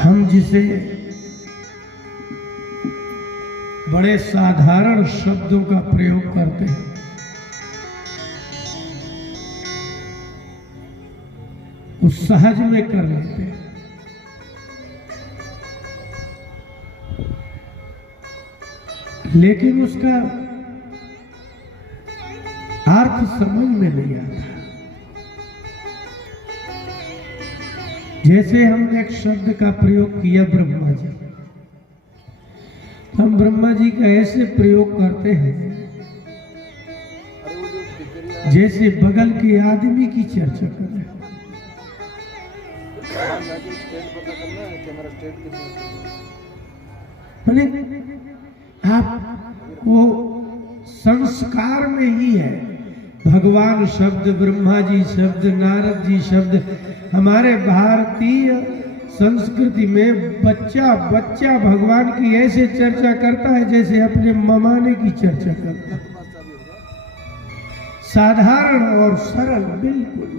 हम जिसे बड़े साधारण शब्दों का प्रयोग करते हैं, उस सहज में कर लेते हैं, लेकिन उसका अर्थ समझ में नहीं आता। जैसे हमने एक शब्द का प्रयोग किया ब्रह्मा जी, हम ब्रह्मा जी का ऐसे प्रयोग करते हैं जैसे बगल के आदमी की चर्चा कर रहे हैं। आप वो संस्कार में ही है। भगवान शब्द, ब्रह्मा जी शब्द, नारद जी शब्द, हमारे भारतीय संस्कृति में बच्चा बच्चा भगवान की ऐसे चर्चा करता है जैसे अपने ममाने की चर्चा करता है। साधारण और सरल बिल्कुल।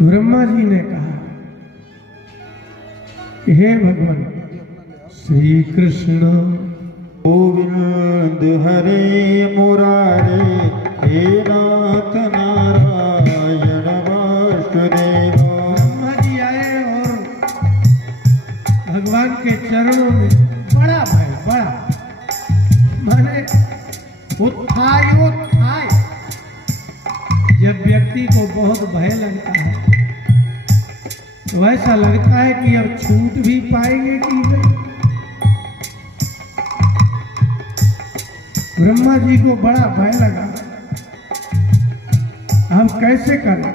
ब्रह्मा जी ने कहा, हे भगवान श्री कृष्ण गोविंद हरे मुरारे, हे नाथ नारायण वासुदेव। ब्रह्मा जी आए और भगवान के चरणों में बड़ा भय, बड़ा माने उत्थाय। जब व्यक्ति को बहुत भय लगता है तो ऐसा लगता है कि अब छूट भी पाएंगे कि नहीं। ब्रह्मा जी को बड़ा भय लगा, हम कैसे करें।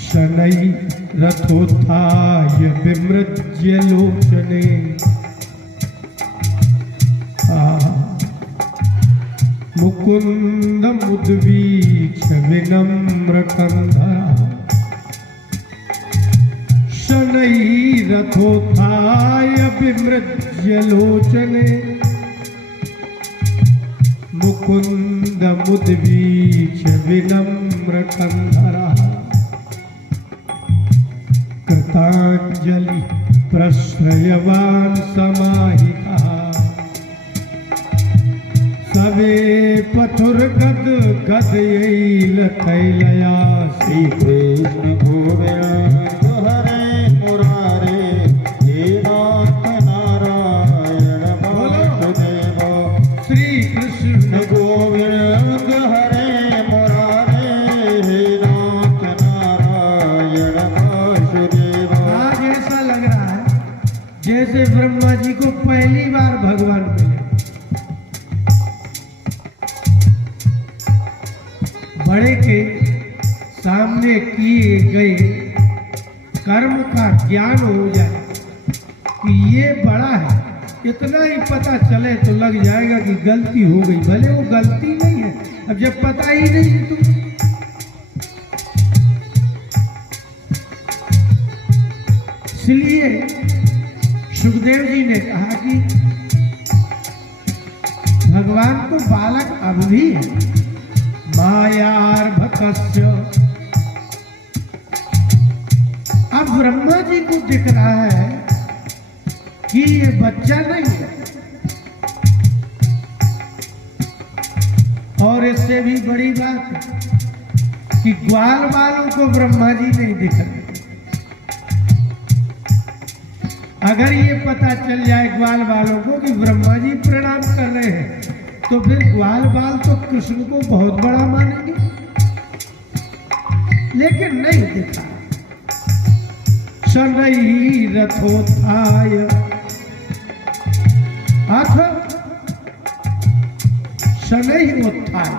शनै रथोत्थाय विमृज्य लोचने, मुकुन्दमुद्वीक्ष्य विनम्र कंधरा। शनै रथोत्थाय विमृज्य लोचने, मुकुन्दमुद्वीक्ष्य विनम्र कंधरा। कृतांजलि प्रश्रयवान् समाहितः, सवे पथुर्गद गदयैल तैलया। श्री कृष्ण गोविंद हरे मुरारे, हे नाथ नारायण वासुदेव। श्री कृष्ण गोविंद हरे मुरारे, हे नाथ नारायण वासुदेव। आज ऐसा लग रहा है जैसे ब्रह्मा जी को पहली बार भगवान मिले। बड़े के सामने किए गए कर्म का ज्ञान हो जाए कि ये बड़ा है, इतना ही पता चले तो लग जाएगा कि गलती हो गई। भले वो गलती नहीं है, अब जब पता ही नहीं है तो। इसलिए सुखदेव जी ने कहा कि भगवान तो बालक अब भी है। मायार्भकस्य, अब ब्रह्मा जी को दिख रहा है कि ये बच्चा नहीं है। और इससे भी बड़ी बात कि ग्वाल वालों को ब्रह्मा जी नहीं दिख रहे। अगर ये पता चल जाए ग्वाल वालों को कि ब्रह्मा जी प्रणाम कर रहे हैं तो फिर ग्वाल बाल तो कृष्ण को बहुत बड़ा मानेंगे, लेकिन नहीं दिखा। शनै रथोत्थाय, अथ शनै उत्थाय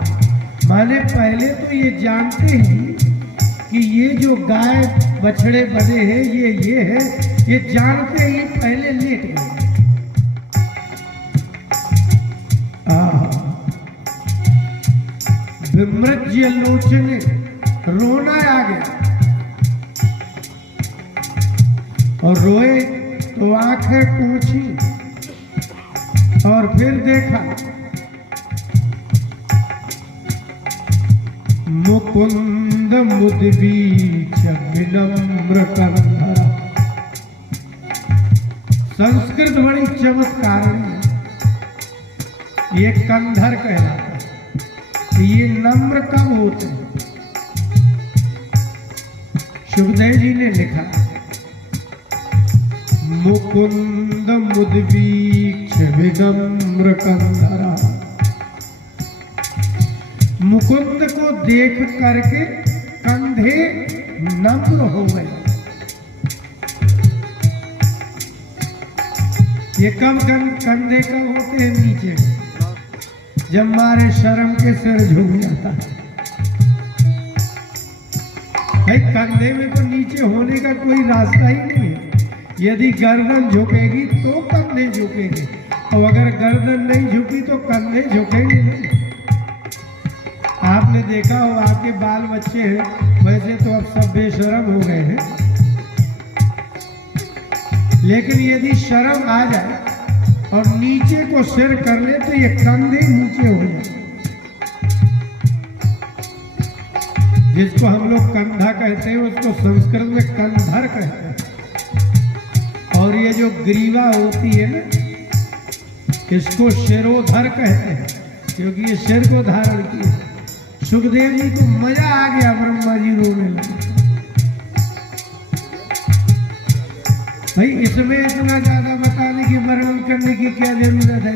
माने पहले तो ये जानते ही कि ये जो गाय बछड़े बने हैं ये है, ये जानते ही पहले लेट गए। विमृज्य लोचने, रोना आ गया और रोए तो आंखें पूछी और फिर देखा मुकुंद मुद्वीक्ष विनम्र कंधरा। संस्कृत बड़ी चमत्कार है। ये कंधर कहलाता है। ये नम्र कब होते हैं? सुखदेव जी ने लिखा मुकुंद मुद्वीक्ष विनम्र कंधरा। मुकुंद को देख करके कंधे नम्र हो गए। ये कब कंधे कब होते हैं? नीचे, जब मारे शर्म के सिर झुक जाता है। भाई कंधे में तो नीचे होने का कोई रास्ता ही नहीं है। यदि गर्दन झुकेगी तो कंधे झुकेंगे, और अगर गर्दन नहीं झुकी तो कंधे झुकेंगे नहीं। आपने देखा हो, आपके बाल बच्चे हैं, वैसे तो अब सब बेशरम हो गए हैं, लेकिन यदि शर्म आ जाए और नीचे को सिर कर ले तो ये कंधे नीचे हो जाए। जिसको हम लोग कंधा कहते हैं उसको संस्कृत में कंधर कहते हैं। और ये जो ग्रीवा होती है ना, इसको शिरोधर कहते हैं, क्योंकि ये सिर को धारण किया। सुखदेव जी को मजा आ गया, ब्रह्मा जी रोने लगे। भाई इसमें इतना ज्यादा बताने की, वर्णन करने की क्या जरूरत है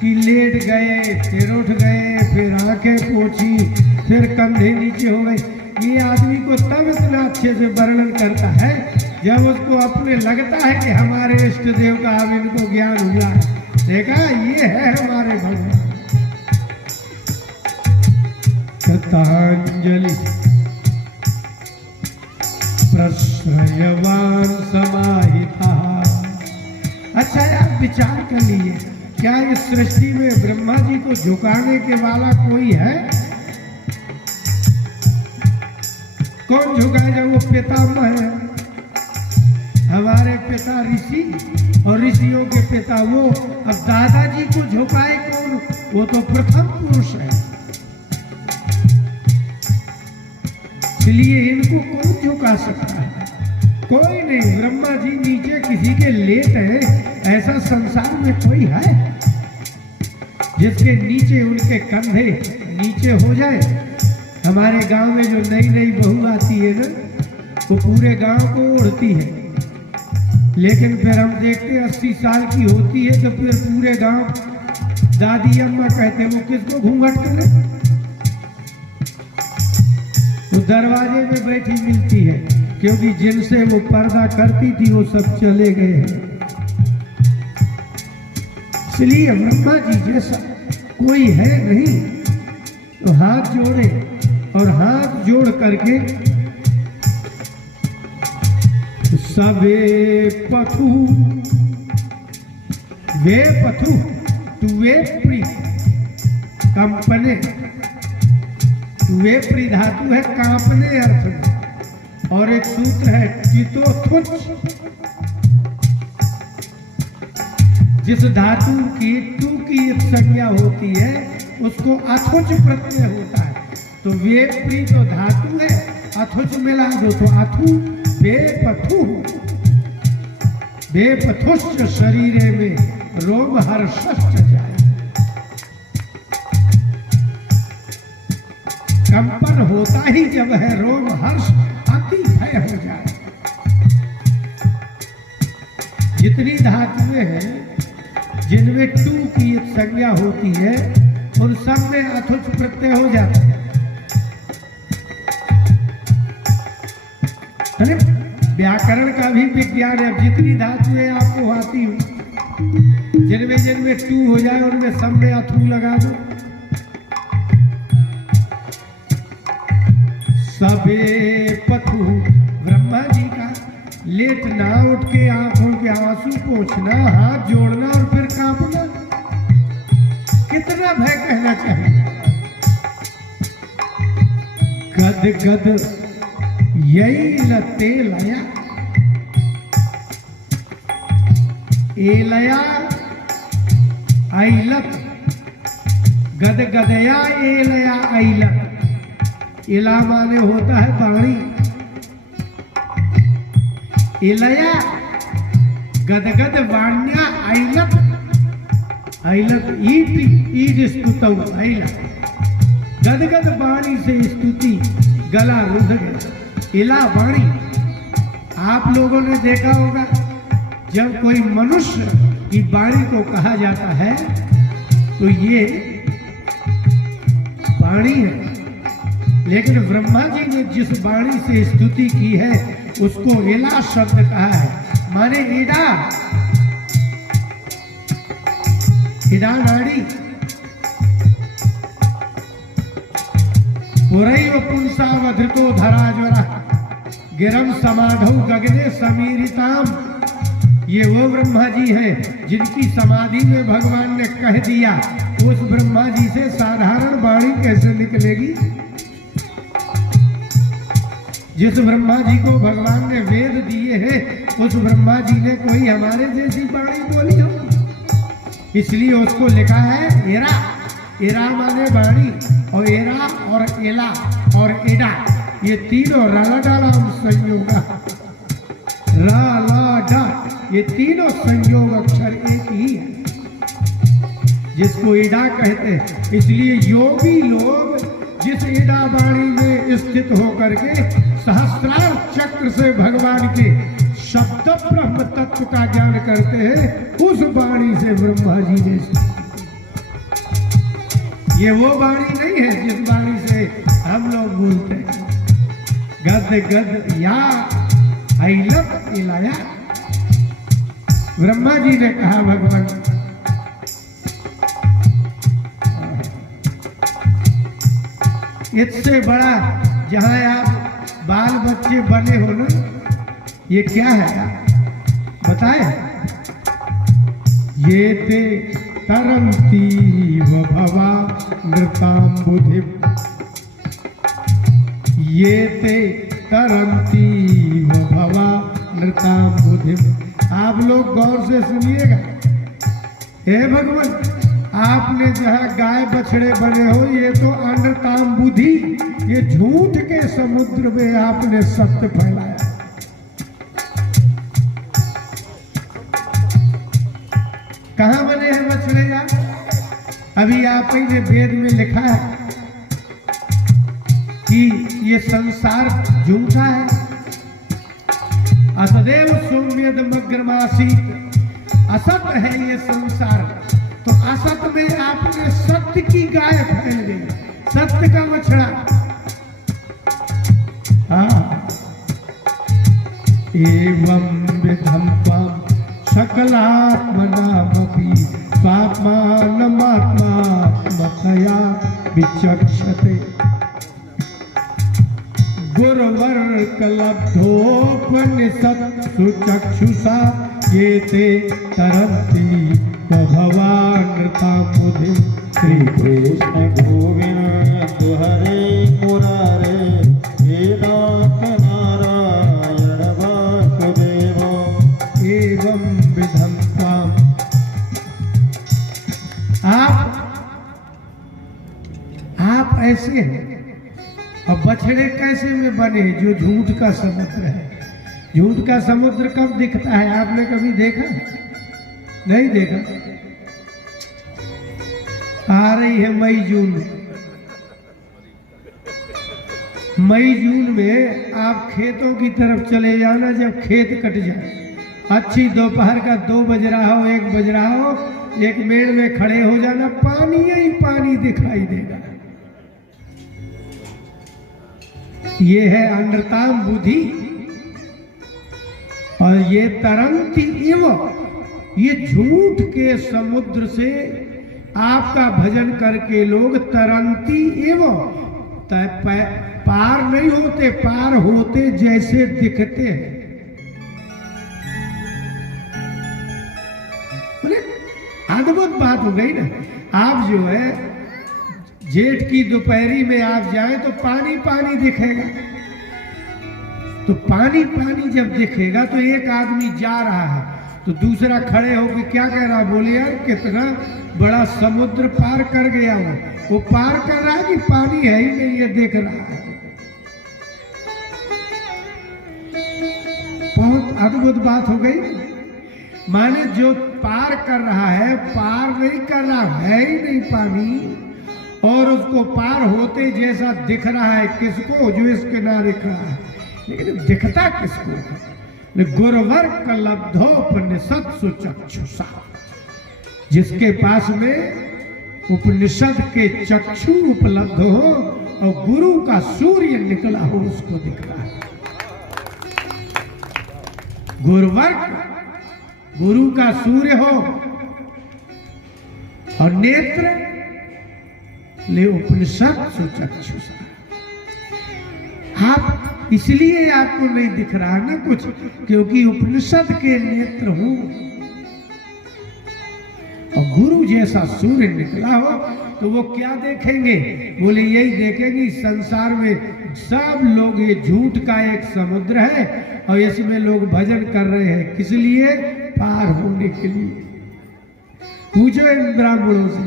कि लेट गए, फिर उठ गए, फिर आंखें पोंछी, फिर कंधे नीचे हो गए। ये आदमी को तब इतना अच्छे से वर्णन करता है जब उसको अपने लगता है कि हमारे इष्ट देव का अब इनको ज्ञान हुआ है। देखा, ये है हमारे भगवान। कृतांजलि प्रश्रयवान समाहिता। अच्छा यार, विचार कर लीजिए, क्या इस सृष्टि में ब्रह्मा जी को झुकाने के वाला कोई है? कौन झुकाएगा? वो पितामह है, हमारे पिता ऋषि, और ऋषियों के पिता वो। अब दादाजी को झुकाए कौन? वो तो प्रथम पुरुष है, इसलिए इनको कौन झुका सकता है? कोई नहीं। ब्रह्मा जी नीचे किसी के लेट है, ऐसा संसार में कोई है जिसके नीचे उनके कंधे नीचे हो जाए? हमारे गांव में जो नई नई बहू आती है ना, वो पूरे गांव को ओढ़ती है, लेकिन फिर हम देखते 80 साल की होती है तो फिर पूरे गांव दादी अम्मा कहते हैं वो किसको घूंघट करे? वो दरवाजे में बैठी मिलती है, क्योंकि जिनसे वो पर्दा करती थी वो सब चले गए हैं। इसलिए ब्रह्मा जी जैसा कोई है नहीं। तो हाथ जोड़े, और हाथ जोड़ करके सबे पथु वे पथु तुवे प्री कंपने। तुवे प्री धातु है कांपने अर्थ में, और एक सूत्र है चितो तुच्छ। जिस धातु की टू की एक संज्ञा होती है उसको अथुच प्रत्यय होता है। तो वे प्री तो धातु है, अथुच मिला दो तो अथु वे पथु। वे पथुश्च शरीरे में रोम हर्षश्च जाए। कंपन होता ही जब है, रोम हर्ष अति भय हो जाए। जितनी धातुएं हैं जिनमें टू की एक संज्ञा होती है, उन सब में अथुच प्रत्यय हो जाता है। व्याकरण का भी विज्ञान है। जितनी धातुएं आपको आती हो, जिनमें जिनमें टू हो जाए उनमें सब में अथु लगा दो। सबे पथु ब्रह्मा जी का लेटना, उठ के आंखों के आंसू पोंछना, हाथ जोड़ना और फिर कांपना, कितना भय कहना चाहिए। गद गद यही लते लया, एलया आइलत, गद गदया एलया आइलत। इला माने होता है वाणी, इलया गदगद वाण्या ऐलत, ऐलत ईट स्तुतौ ऐला, गदगद वाणी से स्तुति, गला रुंध गया, इला वाणी। आप लोगों ने देखा होगा जब कोई मनुष्य की वाणी को कहा जाता है तो ये वाणी है, लेकिन ब्रह्मा जी ने जिस वाणी से स्तुति की है उसको इला शब्द कहा है, माने इडा, इडा नाड़ी। पुरैव पुंसावधृतो धरा ज्वरा गिरम समाधौ गगने समीरिताम। ये वो ब्रह्मा जी हैं जिनकी समाधि में भगवान ने कह दिया, उस ब्रह्मा जी से साधारण वाणी कैसे निकलेगी। जिस ब्रह्मा जी को भगवान ने वेद दिए हैं उस ब्रह्मा जी ने कोई हमारे जैसी वाणी बोली हो, इसलिए उसको लिखा है एरा। एरा माने वाणी, और एरा और एला और एडा ये तीनों राला डाला संयोग, रा ला डा ये तीनों संयोग अक्षर एक ही है जिसको ईडा कहते हैं। इसलिए योगी लोग जिस ईडा वाणी में स्थित होकर के सहस्रार चक्र से भगवान के शब्द ब्रह्म तत्व का ज्ञान करते हैं, उस वाणी से ब्रह्मा जी ने, ये वो वाणी नहीं है जिस वाणी से हम लोग बोलते हैं गद गद या ऐलत इलाया। ब्रह्मा जी ने कहा भगवान, इससे बड़ा जहां आप बाल बच्चे बने हो ना, ये क्या है बताए, ये ते तरंती व भवा नृताम बुद्धि, ये ते तरंती व भवा नृताम बुद्धि। आप लोग गौर से सुनिएगा, हे भगवान आपने जहाँ गाय बछड़े बने हो, ये तो अनृताम बुद्धि, ये झूठ के समुद्र में आपने सत्य फैलाया। कहाँ बने हैं बछड़े यार? अभी आप ही ने वेद में लिखा है कि ये संसार झूठा है। असदेव सौम्यदमग्रमासीत, असत है ये संसार, तो असत में आपने सत्य की गाय फैल गई, सत्य का बछड़ा। हाँ, एवं विधम त्वं सकलात्मनामपि स्वात्मानमात्मात्मतया विचक्षते, गुरुवर्कलब्धोपनिषत् सुचक्षुषा ये ते तरन्ति भवानृतां बुद्धिं। श्री कृष्ण गोविंद हरे मुरारे हे नाथ नारायण वासुदेव। एवं विधं त्वाम्। आप ऐसे हैं, और बछड़े कैसे में बने जो झूठ का समुद्र है। झूठ का समुद्र कब दिखता है? आपने कभी देखा? नहीं देखा। आ रही है मई जून, मई जून में आप खेतों की तरफ चले जाना, जब खेत कट जाए, अच्छी दोपहर का 2 बज रहा हो, 1 बज रहा हो, एक मेड़ में खड़े हो जाना, पानी ही पानी दिखाई देगा। ये है अनृताम बुद्धि। और ये तरंती इव, ये झूठ के समुद्र से आपका भजन करके लोग तरंती इव, पार नहीं होते, पार होते जैसे दिखते हैं। बोले अद्भुत बात हो गई ना। आप जो है जेठ की दोपहरी में आप जाएं तो पानी पानी दिखेगा, तो पानी पानी जब दिखेगा तो एक आदमी जा रहा है तो दूसरा खड़े होकर क्या कह रहा, बोले यार कितना बड़ा समुद्र पार कर गया वो पार कर रहा है कि पानी है ही नहीं ये देख रहा है। अद्भुत बात हो गई। माने जो पार कर रहा है, पार नहीं कर रहा है ही नहीं पानी, और उसको पार होते जैसा दिख रहा है किसको? जो इस किनारे खड़ा है, लेकिन दिखता किसको है? गुरुवर्क लब्धोपनिषद सुचक्षुषा, जिसके पास में उपनिषद के चक्षु उपलब्ध हो और गुरु का सूर्य निकला हो, उसको दिखता है। गुरुवर्क, गुरु का सूर्य हो, और नेत्र ले उपनिषद सुचक्षुषा। आप इसलिए आपको नहीं दिख रहा ना कुछ, क्योंकि उपनिषद के नेत्र हो और गुरु जैसा सूर्य निकला हो, तो वो क्या देखेंगे? बोले यही देखेंगे संसार में सब लोग, ये झूठ का एक समुद्र है और इसमें लोग भजन कर रहे हैं, किस लिए? पार होने के लिए। पूछो इन ब्राह्मणों से,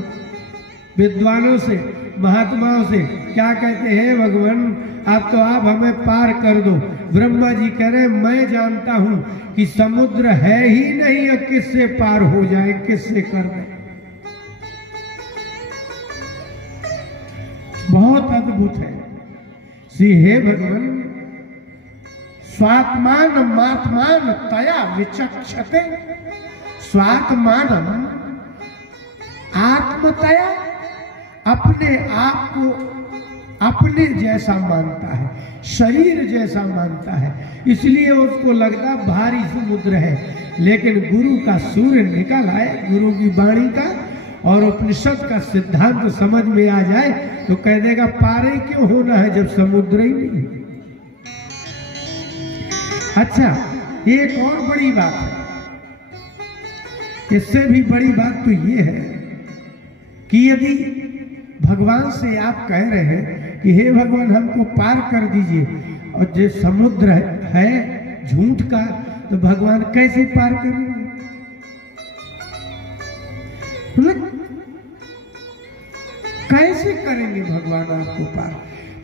विद्वानों से, महात्माओं से, क्या कहते हैं? भगवान अब तो आप हमें पार कर दो। ब्रह्मा जी कह रहे मैं जानता हूं कि समुद्र है ही नहीं, और किससे पार हो जाए, किससे कर दे। बहुत अद्भुत है। श्री हे भगवान, स्वात्मान मात्मान तया विचक्षते, स्वात्मान आत्मतया, अपने आप को अपने जैसा मानता है, शरीर जैसा मानता है, इसलिए उसको लगता भारी समुद्र है। लेकिन गुरु का सूर्य निकल आए, गुरु की वाणी का और उपनिषद का सिद्धांत समझ में आ जाए तो कह देगा पारे क्यों होना है जब समुद्र ही नहीं। अच्छा, एक और बड़ी बात है, इससे भी बड़ी बात तो ये है कि यदि भगवान से आप कह रहे हैं कि हे भगवान हमको पार कर दीजिए, और जो समुद्र है झूठ का, तो भगवान कैसे पार करेंगे? कैसे करेंगे भगवान आपको पार?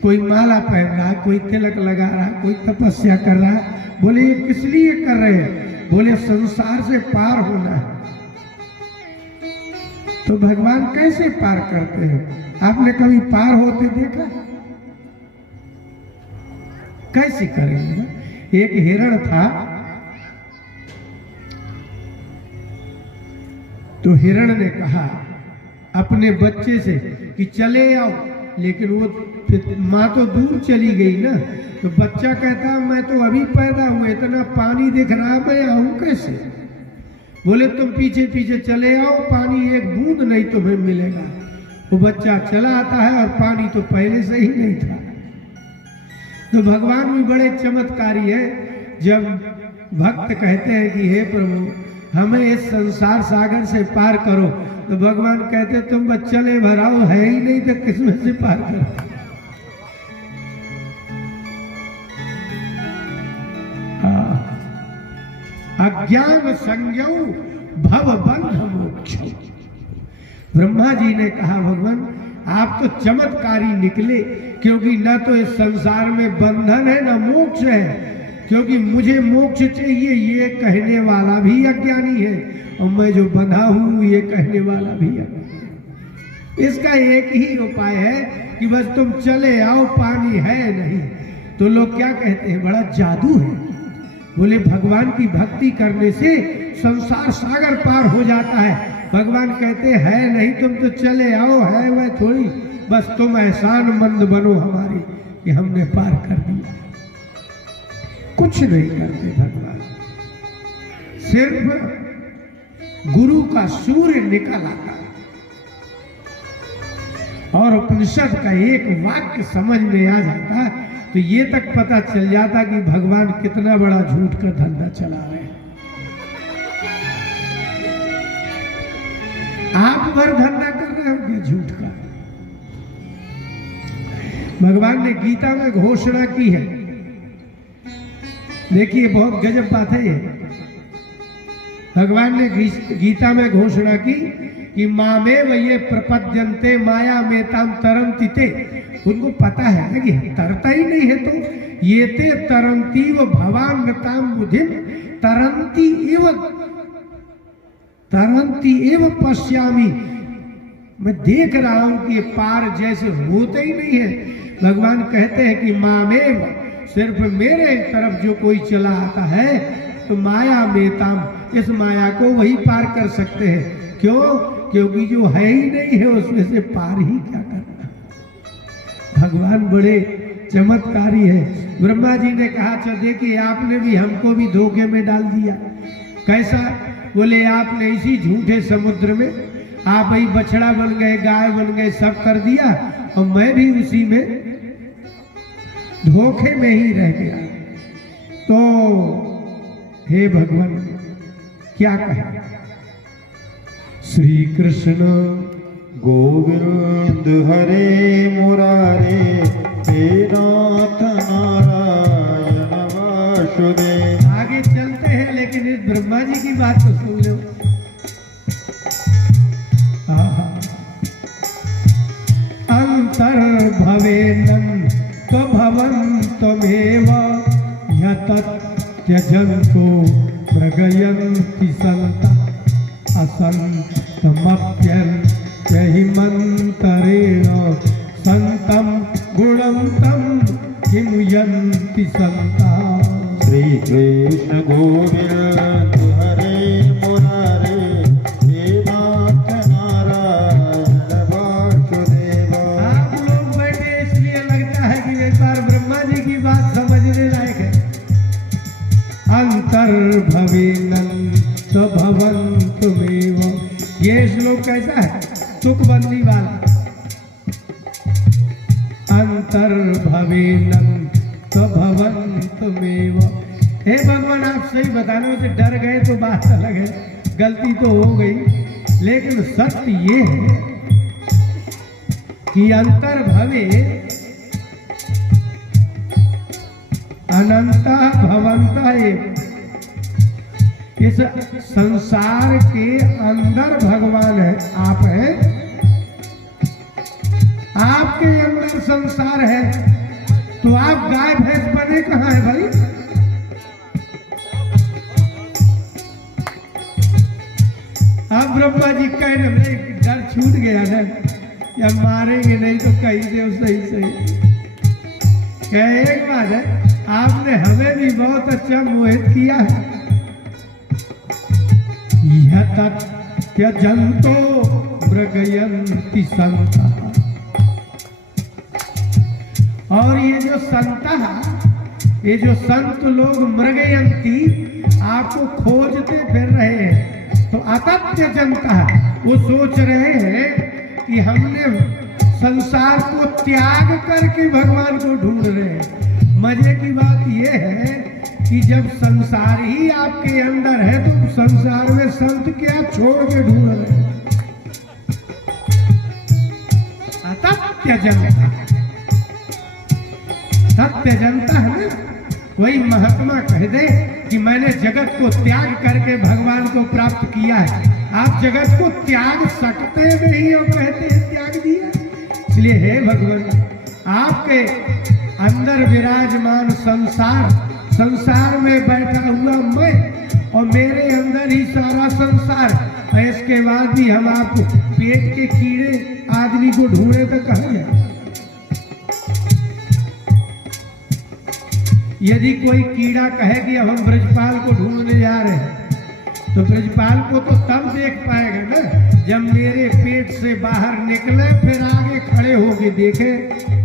कोई माला पहन रहा है, कोई तिलक लगा रहा है, कोई तपस्या कर रहा है, बोले ये किस लिए कर रहे हैं? बोले संसार से पार होना है। तो भगवान कैसे पार करते हैं? आपने कभी पार होते देखा? कैसे करेंगे? एक हिरण था, तो हिरण ने कहा अपने बच्चे से कि चले आओ, लेकिन वो माँ तो दूर चली गई ना, तो बच्चा कहता मैं तो अभी पैदा हुआ, इतना पानी दिख रहा, मैं आऊं कैसे? बोले तुम पीछे पीछे चले आओ, पानी एक बूंद नहीं तुम्हें मिलेगा। वो बच्चा चला आता है और पानी तो पहले से ही नहीं था। तो भगवान भी बड़े चमत्कारी है। जब भक्त कहते हैं कि हे प्रभु हमें इस संसार सागर से पार करो, तो भगवान कहते तुम बस चले भराओ, है ही नहीं तो किसमें से पार करो? अज्ञान संज्ञौ भव बंध मोक्ष। ब्रह्मा जी ने कहा भगवान आप तो चमत्कारी निकले, क्योंकि न तो इस संसार में बंधन है न मोक्ष है, क्योंकि मुझे मोक्ष चाहिए ये कहने वाला भी अज्ञानी है, और मैं जो बंधा हूं ये कहने वाला भी अज्ञानी है। इसका एक ही उपाय है कि बस तुम चले आओ, पानी है नहीं। तो लोग क्या कहते हैं, बड़ा जादू है। बोले भगवान की भक्ति करने से संसार सागर पार हो जाता है। भगवान कहते है नहीं, तुम तो चले आओ, है वह थोड़ी, बस तुम एहसान मंद बनो हमारी कि हमने पार कर दिया। कुछ नहीं करते भगवान, सिर्फ गुरु का सूर्य निकल आता है और उपनिषद का एक वाक्य समझ में आ जाता है, तो ये तक पता चल जाता कि भगवान कितना बड़ा झूठ का धंधा चला रहे हैं। आप भर धंधा कर रहे हो झूठ का। भगवान ने गीता में घोषणा की है, देखिए बहुत गजब बात है ये। भगवान ने गीता में घोषणा की कि मामेव ये प्रपद्यन्ते माया में ताम तरंति ते। उनको पता है ना कि तरता ही नहीं है, तो ये ते तरंती व भवान ताम बुधिम तरंती एवं पश्यामी, मैं देख रहा हूं कि ये पार जैसे होते ही नहीं है। भगवान कहते हैं कि मामेव, सिर्फ मेरे तरफ जो कोई चला आता है तो माया मेताम, इस माया को वही पार कर सकते हैं। क्यों? क्योंकि जो है ही नहीं है उसमें से पार ही क्या करना। भगवान बड़े चमत्कारी है। ब्रह्मा जी ने कहा, अच्छा देखिए आपने भी हमको भी धोखे में डाल दिया। कैसा? बोले आपने इसी झूठे समुद्र में आप ही बछड़ा बन गए, गाय बन गए, सब कर दिया और मैं भी उसी में धोखे में ही रह गया। तो हे भगवान क्या कहे? श्री कृष्ण गोविंद हरे मुरारे, हे नाथ नारायण वासुदेव। आगे चलते हैं, लेकिन इस ब्रह्मा जी की बात तो सुन लो। अंतर भवेनं भवन्तमेव यतत्यजन्तो प्रगयन्ति सन्तः असन्तमप्यन्त्यहिमन्तरेण सन्तं गुणं तं किं यन्ति सन्तः। श्री कृष्ण गोविंद हरे मुरारे, हे नाथ नारायण वासुदेव। आप लोग बैठे इसलिए लगता है कि एक बार ब्रह्मा जी की बात समझने लायक है। अंतर्भवेनं भवन्तमेव, ये श्लोक कैसा है? तुकबंदी वाला। अंतर्भवेनं भवन्तमेव। हे भगवान आप सही बताने से डर गए तो बात अलग है, गलती तो हो गई, लेकिन सत्य ये है कि अंतर्भवे अनंता भवंता एव। इस संसार के अंदर भगवान है, आप हैं, आपके अंदर संसार है, तो आप गाय भैंस बने कहाँ है भाई? अब ब्रह्मा जी कह रहे, डर छूट गया ना, या मारेंगे नहीं तो कही दे सही सही। क्या एक बात है, आपने हमें भी बहुत अच्छा मोहित किया है। यह त्यजन्तो मृगयन्ति सन्तः, और ये जो संतः, ये जो संत लोग मृगयन्ति आपको खोजते फिर रहे हैं, तो अतत्य जनता वो सोच रहे हैं कि हमने संसार को त्याग करके भगवान को ढूंढ रहे हैं। मजे की बात यह है कि जब संसार ही आपके अंदर है तो संसार में संत क्या छोड़ के ढूंढ रहे हैं? अतत्य जनता, सत्य जनता है ना, वही महात्मा कह दे कि मैंने जगत को त्याग करके भगवान को प्राप्त किया है। आप जगत को त्याग सकते नहीं और कहते हैं त्याग दिया। इसलिए हे भगवान, आपके अंदर विराजमान संसार, संसार में बैठा हुआ मैं और मेरे अंदर ही सारा संसार, इसके बाद भी हम आपको पेट के कीड़े आदमी को ढूंढे तो कहाँ जाए? यदि कोई कीड़ा कहे कि अब हम ब्रजपाल को ढूंढने जा रहे हैं, तो ब्रजपाल को तो तब देख पाएगा ना जब मेरे पेट से बाहर निकले, फिर आगे खड़े होके देखे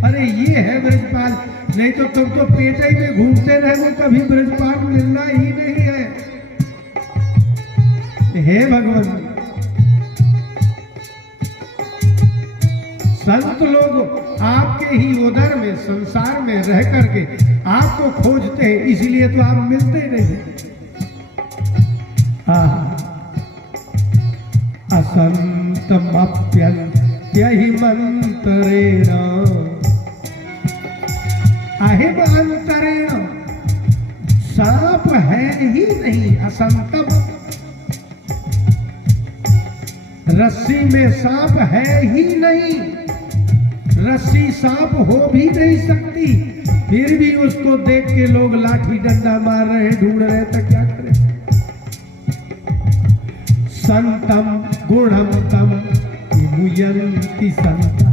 अरे ये है ब्रजपाल। नहीं तो तुम तो पेट ही में घूमते रहे, कभी ब्रजपाल मिलना ही नहीं है। हे भगवान, संत लोग आपके ही उदर में संसार में रह करके आपको खोजते हैं, इसलिए तो आप मिलते नहीं। असंतमप्यन्त्यहिमन्तरेण अहिमन्तरेण, सांप है ही नहीं। असंतम, रस्सी में सांप है ही नहीं, रस्सी सांप हो भी नहीं सकती, फिर भी उसको देख के लोग लाठी डंडा मार रहे हैं, ढूंढ रहे हैं, तो क्या करें? संतम गुणम तम विमुयन्ति संता।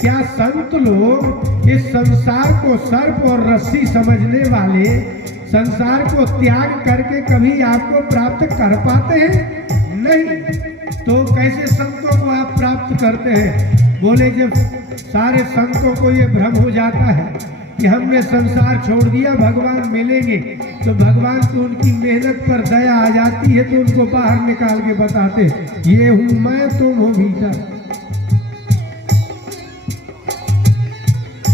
क्या संत लोग इस संसार को सर्प और रस्सी समझने वाले संसार को त्याग करके कभी आपको प्राप्त कर पाते हैं? नहीं। तो कैसे संतों को आप प्राप्त करते हैं? बोले जब सारे संतों को ये भ्रम हो जाता है कि हमने संसार छोड़ दिया, भगवान मिलेंगे, तो भगवान को उनकी मेहनत पर दया आ जाती है तो उनको बाहर निकाल के बताते, ये हूं मैं, तुम हो भीतर।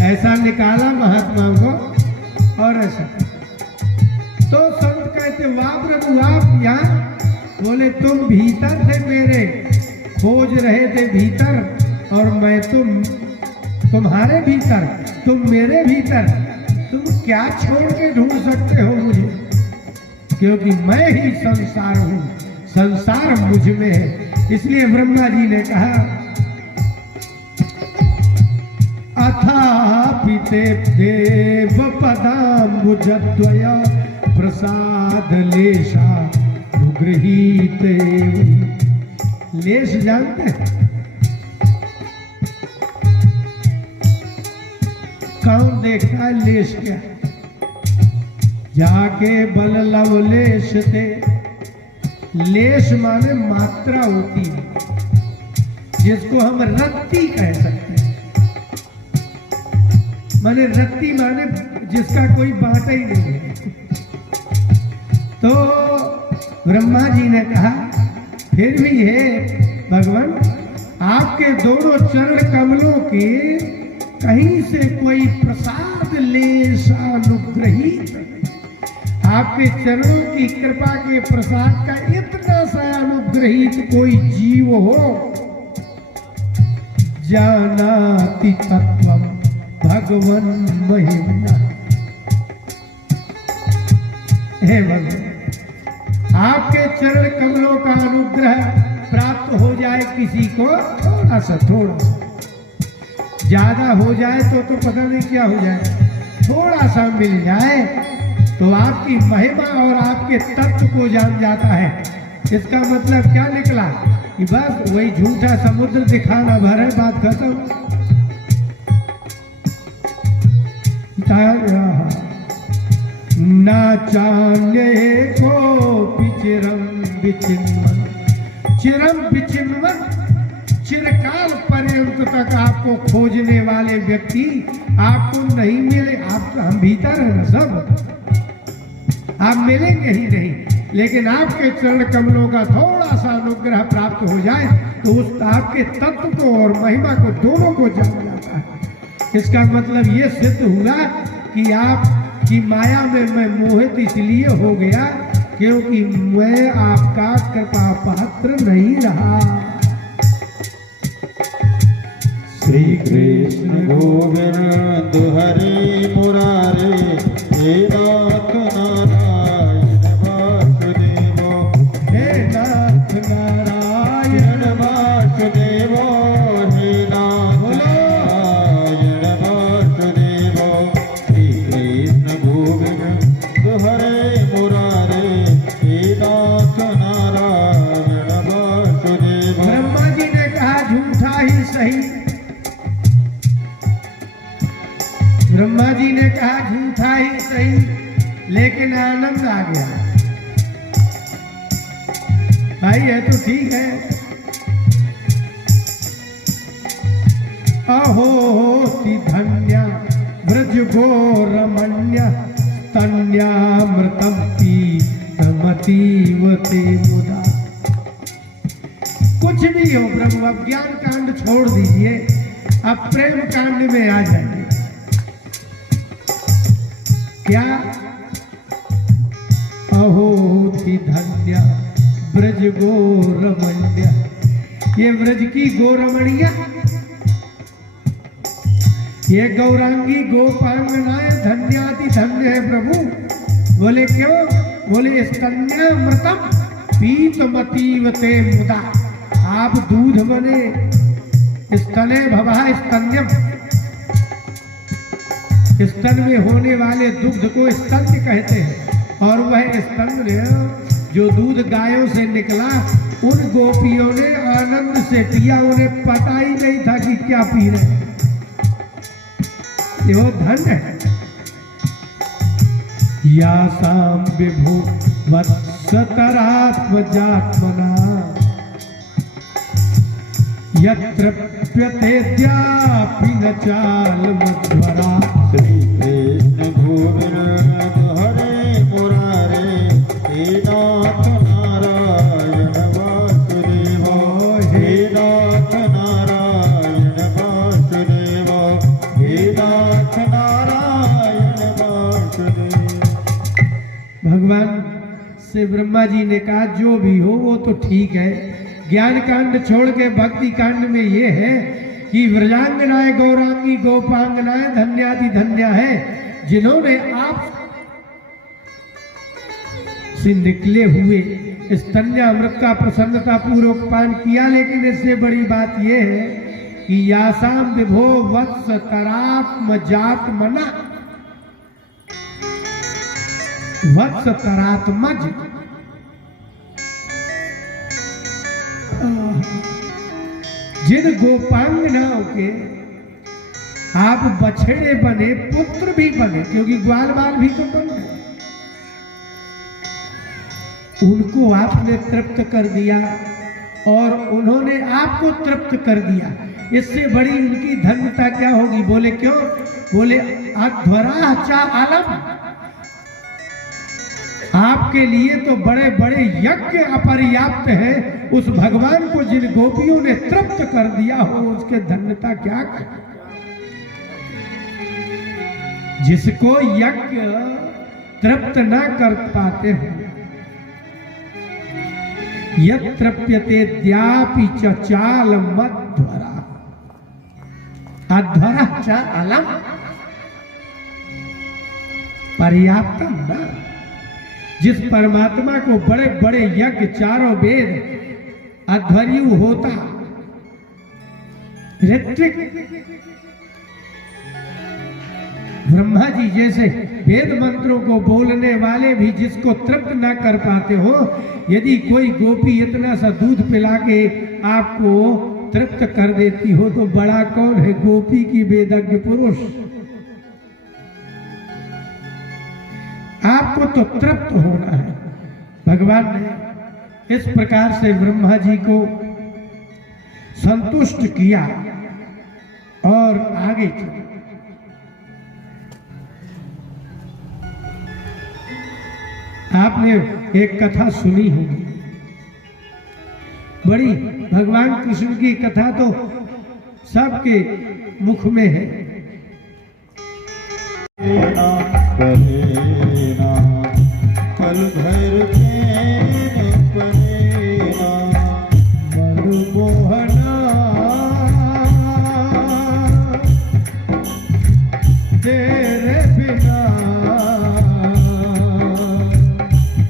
ऐसा निकाला महात्माओं को। और ऐसा तो संत कहते, वाह प्रभु आप यहाँ? बोले तुम भीतर थे मेरे, खोज रहे थे भीतर, और मैं तुम्हारे भीतर, तुम मेरे भीतर। तुम क्या छोड़ के ढूंढ सकते हो मुझे? क्योंकि मैं ही संसार हूं, संसार मुझ में है। इसलिए ब्रह्मा जी ने कहा, अथापिते देव पदाम्बुजद्वय प्रसाद लेशा अनुगृहीत। लेश जानते हैं? कौन देखता है लेश क्या? जाके बल लव लेश थे। लेश माने मात्रा होती है, जिसको हम रत्ती कह सकते हैं। माने रत्ती माने जिसका कोई बांटा ही नहीं है। तो ब्रह्मा जी ने कहा, फिर भी है भगवान, आपके दोनों चरण कमलों के कहीं से कोई प्रसाद लेश अनुग्रहित, आपके चरणों की कृपा के प्रसाद का इतना सा अनुग्रहित कोई जीव हो, जानाति तत्वम भगवन महिमा। हे भगवान, आपके चरण कमलों का अनुग्रह प्राप्त हो जाए किसी को, थोड़ा सा ज्यादा हो जाए तो पता नहीं क्या हो जाए, थोड़ा सा मिल जाए तो आपकी महिमा और आपके तत्व को जान जाता है। इसका मतलब क्या निकला कि बस वही झूठा समुद्र दिखाना भर है, बात खत्म। ना चान्ये को चिरम विचिन्वन, चिरम विचिन्वन, चिरकाल पर्यंत तक आपको खोजने वाले व्यक्ति आपको नहीं मिले। आप हम भीतर है ना सब, आप मिलेंगे ही नहीं। लेकिन आपके चरण कमलों का थोड़ा सा अनुग्रह प्राप्त हो जाए तो उस आपके तत्व को और महिमा को दोनों को जान जाता है। इसका मतलब ये सिद्ध हुआ कि आपकी माया में मैं मोहित इसलिए हो गया क्योंकि मैं आपका कृपा पात्र नहीं रहा। श्री कृष्ण गोविंद हरे मुरारे, हे नाथ नारायण वासुदेव, हे नाथ नारायण वासुदेव, हे नाथ नारायण वासुदेव। श्री कृष्ण गोविंद हरे मुरारे, हे नाथ नारायण वासुदेव। ब्रह्मा जी ने कहा झूठा ही सही, ब्रह्मा जी ने कहा झूठा ही सही, लेकिन आनंद आ गया। भाई है तो ठीक है। अहोति धन्या ब्रज गो रमण्य, स्तन्यामृतम पीतमतीव ते मुदा। कुछ भी हो प्रभु, अब ज्ञान कांड छोड़ दीजिए, अब प्रेम कांड में आ जाइए। क्या? अहोति धन्य ब्रज गो रमण्य, ये ब्रज की गौरमणिया, ये गौरांगी गोपांगनाएं धन्याति धन्य है प्रभु। बोले क्यों? बोले स्तन्यामृतम पीतमतीव ते मुदा। आप दूध बने, स्तने भवा स्तन्यम, स्तन में होने वाले दुग्ध को स्तन्य कहते हैं। और वह स्तन्य जो दूध गायों से निकला उन गोपियों ने आनंद से पिया, उन्हें पता ही नहीं था कि क्या पी रहे। ये वो धन है। या साम विभु वत्सतरात्मजात्मना यत्रप्यतेद्यापि न चालमध्वरा। श्री कृष्ण गोविंद हरे मुरारे हे नाथ नारायण वासुदेव, हे नाथ नारायण वासुदेव, हे नाथ नारायण वासुदेव। भगवान से ब्रह्मा जी ने कहा जो भी हो वो तो ठीक है, ज्ञान कांड छोड़ के भक्ति कांड में ये है कि व्रजांगनाएं गौरांगी गोपांगनाएं धन्यादि धन्या है जिन्होंने आप से निकले हुए इस तन्यामृत का प्रसन्नता पूर्वक पान किया। लेकिन इससे बड़ी बात यह है कि यासाम विभो वत्स तरात्म जात मना, वत्स तरात्मज, जिन गोपांगनाओं के आप बछड़े बने, पुत्र भी बने, क्योंकि ग्वाल बाल भी तो बन गए, उनको आपने तृप्त कर दिया और उन्होंने आपको तृप्त कर दिया। इससे बड़ी उनकी धन्यता क्या होगी? बोले क्यों? बोले अध्वरा चा आलम, आपके लिए तो बड़े बड़े यज्ञ अपर्याप्त है। उस भगवान को जिन गोपियों ने तृप्त कर दिया हो उसके धन्यता क्या कर? जिसको यज्ञ तृप्त ना कर पाते हो, यत्रप्यतेद्यापि च चालमध्वरा, अध्वरा च अलम पर्याप्तम न। जिस परमात्मा को बड़े बड़े यज्ञ, चारों वेद, अध्वर्यु होता, ऋत्विक, ब्रह्मा जी जैसे वेद मंत्रों को बोलने वाले भी जिसको तृप्त ना कर पाते हो, यदि कोई गोपी इतना सा दूध पिला के आपको तृप्त कर देती हो तो बड़ा कौन है? गोपी की वेदज्ञ पुरुष। आपको तो तृप्त होना है। भगवान ने इस प्रकार से ब्रह्मा जी को संतुष्ट किया और आगे चले। आपने एक कथा सुनी होगी, बड़ी, भगवान कृष्ण की कथा तो सबके मुख में है। पल भर के परेना मनमोहना तेरे बिना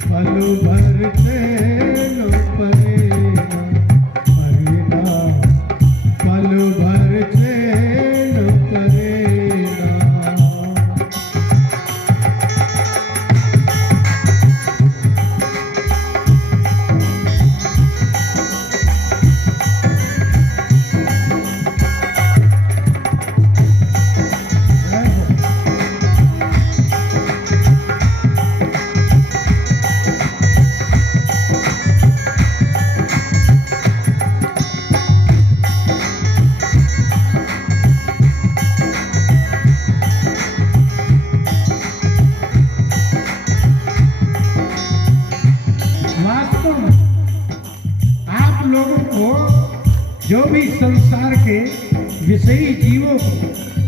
पल भर तेरे परेना, परेना पल भर तेरे परेना। जो भी संसार के विषयी जीवों को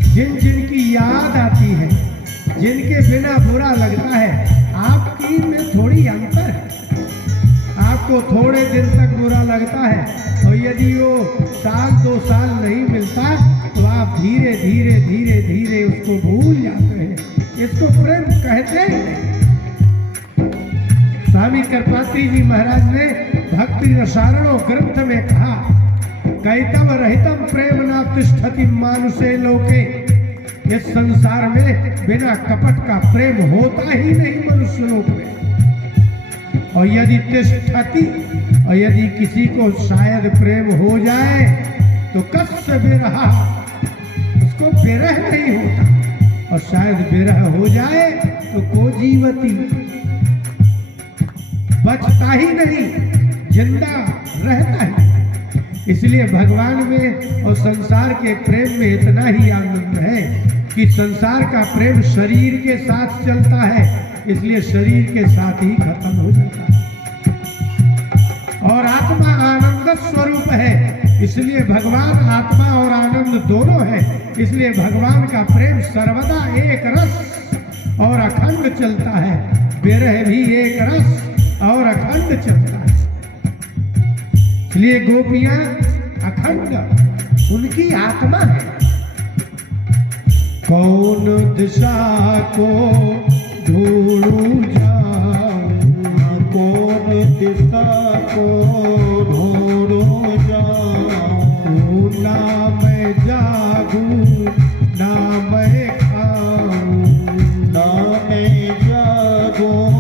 जिन जिन की याद आती है, जिनके बिना बुरा लगता है, आपकी में थोड़ी अंतर है। आपको थोड़े दिन तक बुरा लगता है और यदि वो साल 2 साल नहीं मिलता तो आप धीरे धीरे धीरे धीरे उसको भूल जाते हैं। इसको प्रेम कहते हैं। स्वामी करपात्री जी महाराज ने भक्ति रसारणो ग्रंथ में कहा, कैतव रहितम प्रेम ना तिष्ठति मानुषे लोके। इस संसार में बिना कपट का प्रेम होता ही नहीं मनुष्य लोक में। और यदि तिष्ठति, और यदि किसी को शायद प्रेम हो जाए तो कस्य विरहा, उसको विरह नहीं होता, और शायद विरह हो जाए तो को जीवती, बचता ही नहीं, जिंदा रहता है। इसलिए भगवान में और संसार के प्रेम में इतना ही आनंद है कि संसार का प्रेम शरीर के साथ चलता है, इसलिए शरीर के साथ ही खत्म हो जाता है। और आत्मा आनंद स्वरूप है, इसलिए भगवान आत्मा और आनंद दोनों है। इसलिए भगवान का प्रेम सर्वदा एक रस और अखंड चलता है, विरह भी एक रस और अखंड चलता है। इसलिए गोपियां अखंड उनकी आत्मा है। कौन दिशा को ढूंढूं जाऊं, कौन दिशा को ढूंढूं जाऊं, ना मैं जागूं ना मैं खाऊं, ना मैं जागूं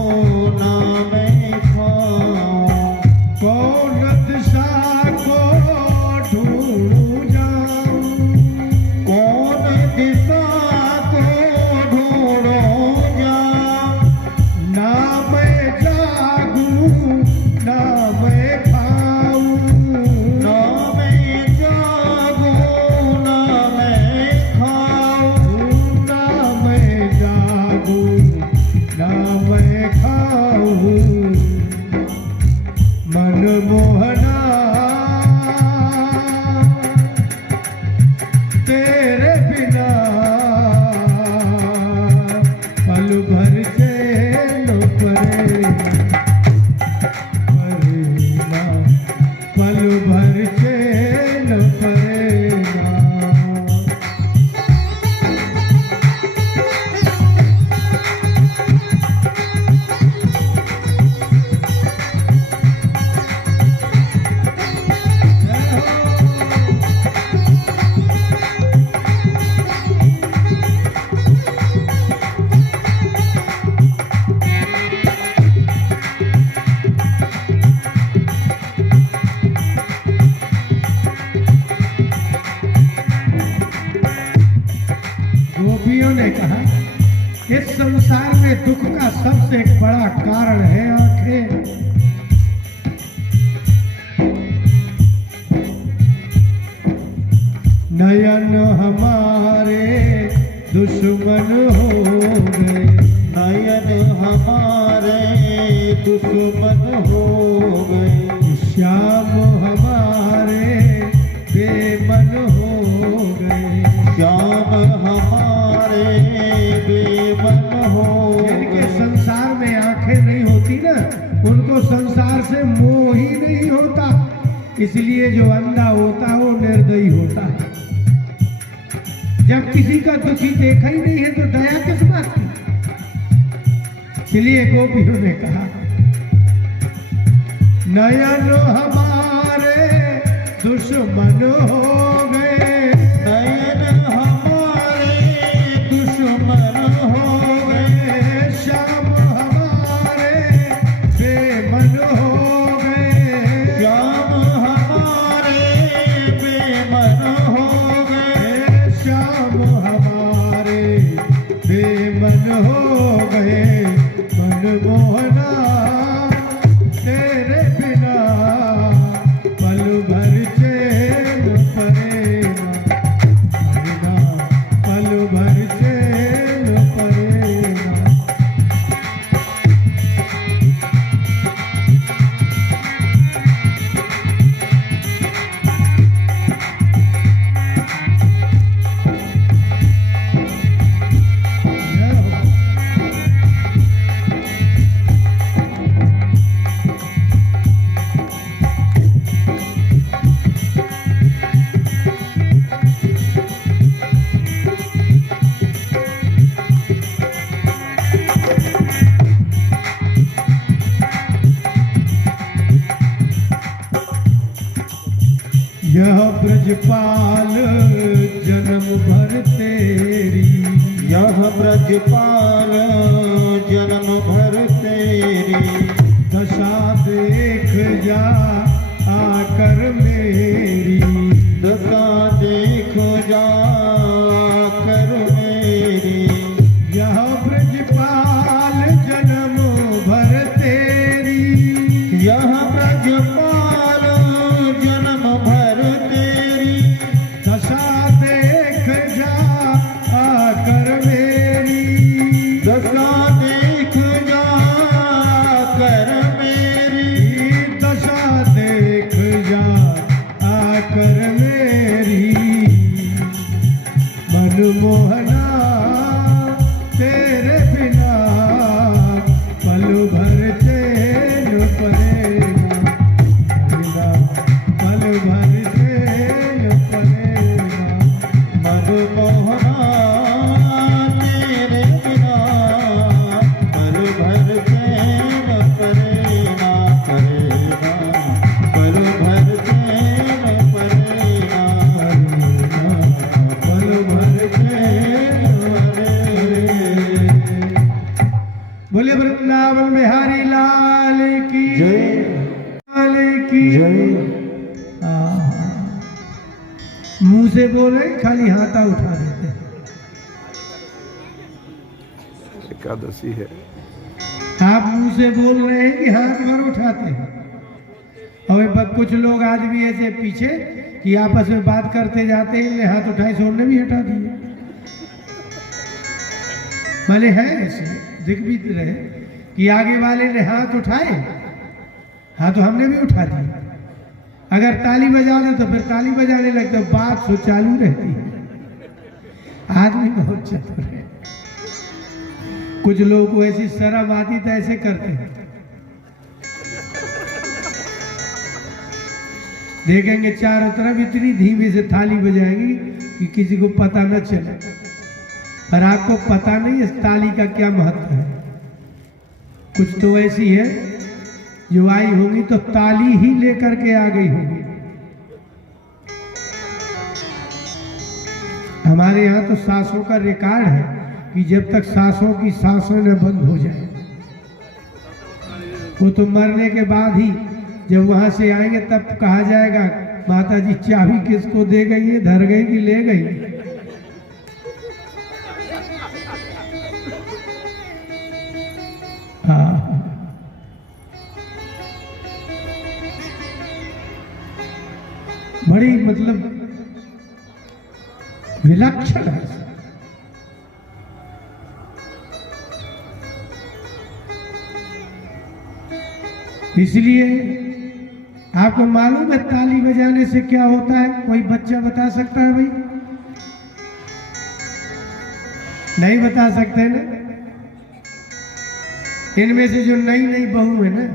ना मैं खाऊं, कौन दिशा को ढूंढूं जाऊं, कौन दिशा को ढूंढूं जाऊं, ना मैं जागूं ना मैं खाऊं, ना मैं जागूं ना मैं खाऊं, ना मैं जागूं ना मैं खाऊं, मनमोहना तेरे बिना पल भर चैन परेना, पल भर चैन परेना। गोपियों ने कहा, इस संसार में दुख का सबसे बड़ा कारण है आंखें। नयन हमारे दुश्मन हो गए, नयन हमारे दुश्मन हो गए, श्याम हमारे बेमन हो गए। श्याम हमारे बेमन हो जिनके गए, संसार में आंखें नहीं होती ना, उनको संसार से मोह ही नहीं होता। इसलिए जो अंधा होता है वो निर्दयी होता है। जब किसी का दुखी देखा ही नहीं है तो दया किस बात की। इसलिए गोपियों ने कहा, नयन हमारे दुश्मन हो गए, नयन हमारे दुश्मन हो गए, श्याम हमारे बेमन हो गए, श्याम हमारे बेमन हो गए, श्याम हमारे बेमन हो गए। मनमोहना तेरे बिना पल भर चैन परेना, बिना पल भर चैन परेना। यह ब्रजपाल जन्म भर तेरी, यह ब्रजपाल जन्म भर तेरी दशा देखो जा कर मेरी, यह ब्रजपाल जन्म भर तेरी, यह ब्रजपाल जन्म भर तेरी, दशा देख जा आकर मेरी, दशा देख जा कर मेरी, दशा देख जा आकर मेरी। मनमोहना तेरे बिना पल भर चैन पड़ेगा, पल भर चैन पड़ेगा। मनमोहना तेरे बिना पल भर चैन परेना परेना, पल भर चैन परेना पल भर चैन बोले वृंदावन बिहारी लाल की जय, लाल की जय। मुंह से बोल रहे खाली हाथा उठा देते हैं। एकादशी है। आप मुंह से बोल रहे हैं कि हाथ भर उठाते हैं। और कुछ लोग आज भी ऐसे पीछे कि आपस में बात करते जाते हैं, इनने हाथ उठाए सो उन्होंने भी हटा दिए। भले है ऐसे दिख भी रहे कि आगे वाले ने हाथ उठाए, हाँ तो हमने भी उठा दिया। अगर ताली बजा दे तो फिर ताली बजाने लगते, बात सो चालू रहती है। आदमी बहुत चतुर है। कुछ लोगों को ऐसी शर्म आती तो ऐसे करते हैं, देखेंगे चारों तरफ इतनी धीमे से थाली बजाएंगी कि किसी को पता न चले। पर आपको पता नहीं इस ताली का क्या महत्व है। कुछ तो ऐसी है जो आई होंगी तो ताली ही लेकर के आ गई होगी। हमारे यहाँ तो सांसों का रिकॉर्ड है कि जब तक सांसों की सांसों न बंद हो जाए, वो तो मरने के बाद ही जब वहां से आएंगे तब कहा जाएगा माता जी चाबी किसको दे गई है, धर गई कि ले गई। हाँ, बड़ी मतलब विलक्षण है। इसलिए आपको मालूम है ताली बजाने से क्या होता है? कोई बच्चा बता सकता है भाई? नहीं बता सकते ना। इनमें से जो नई नई बहू है ना,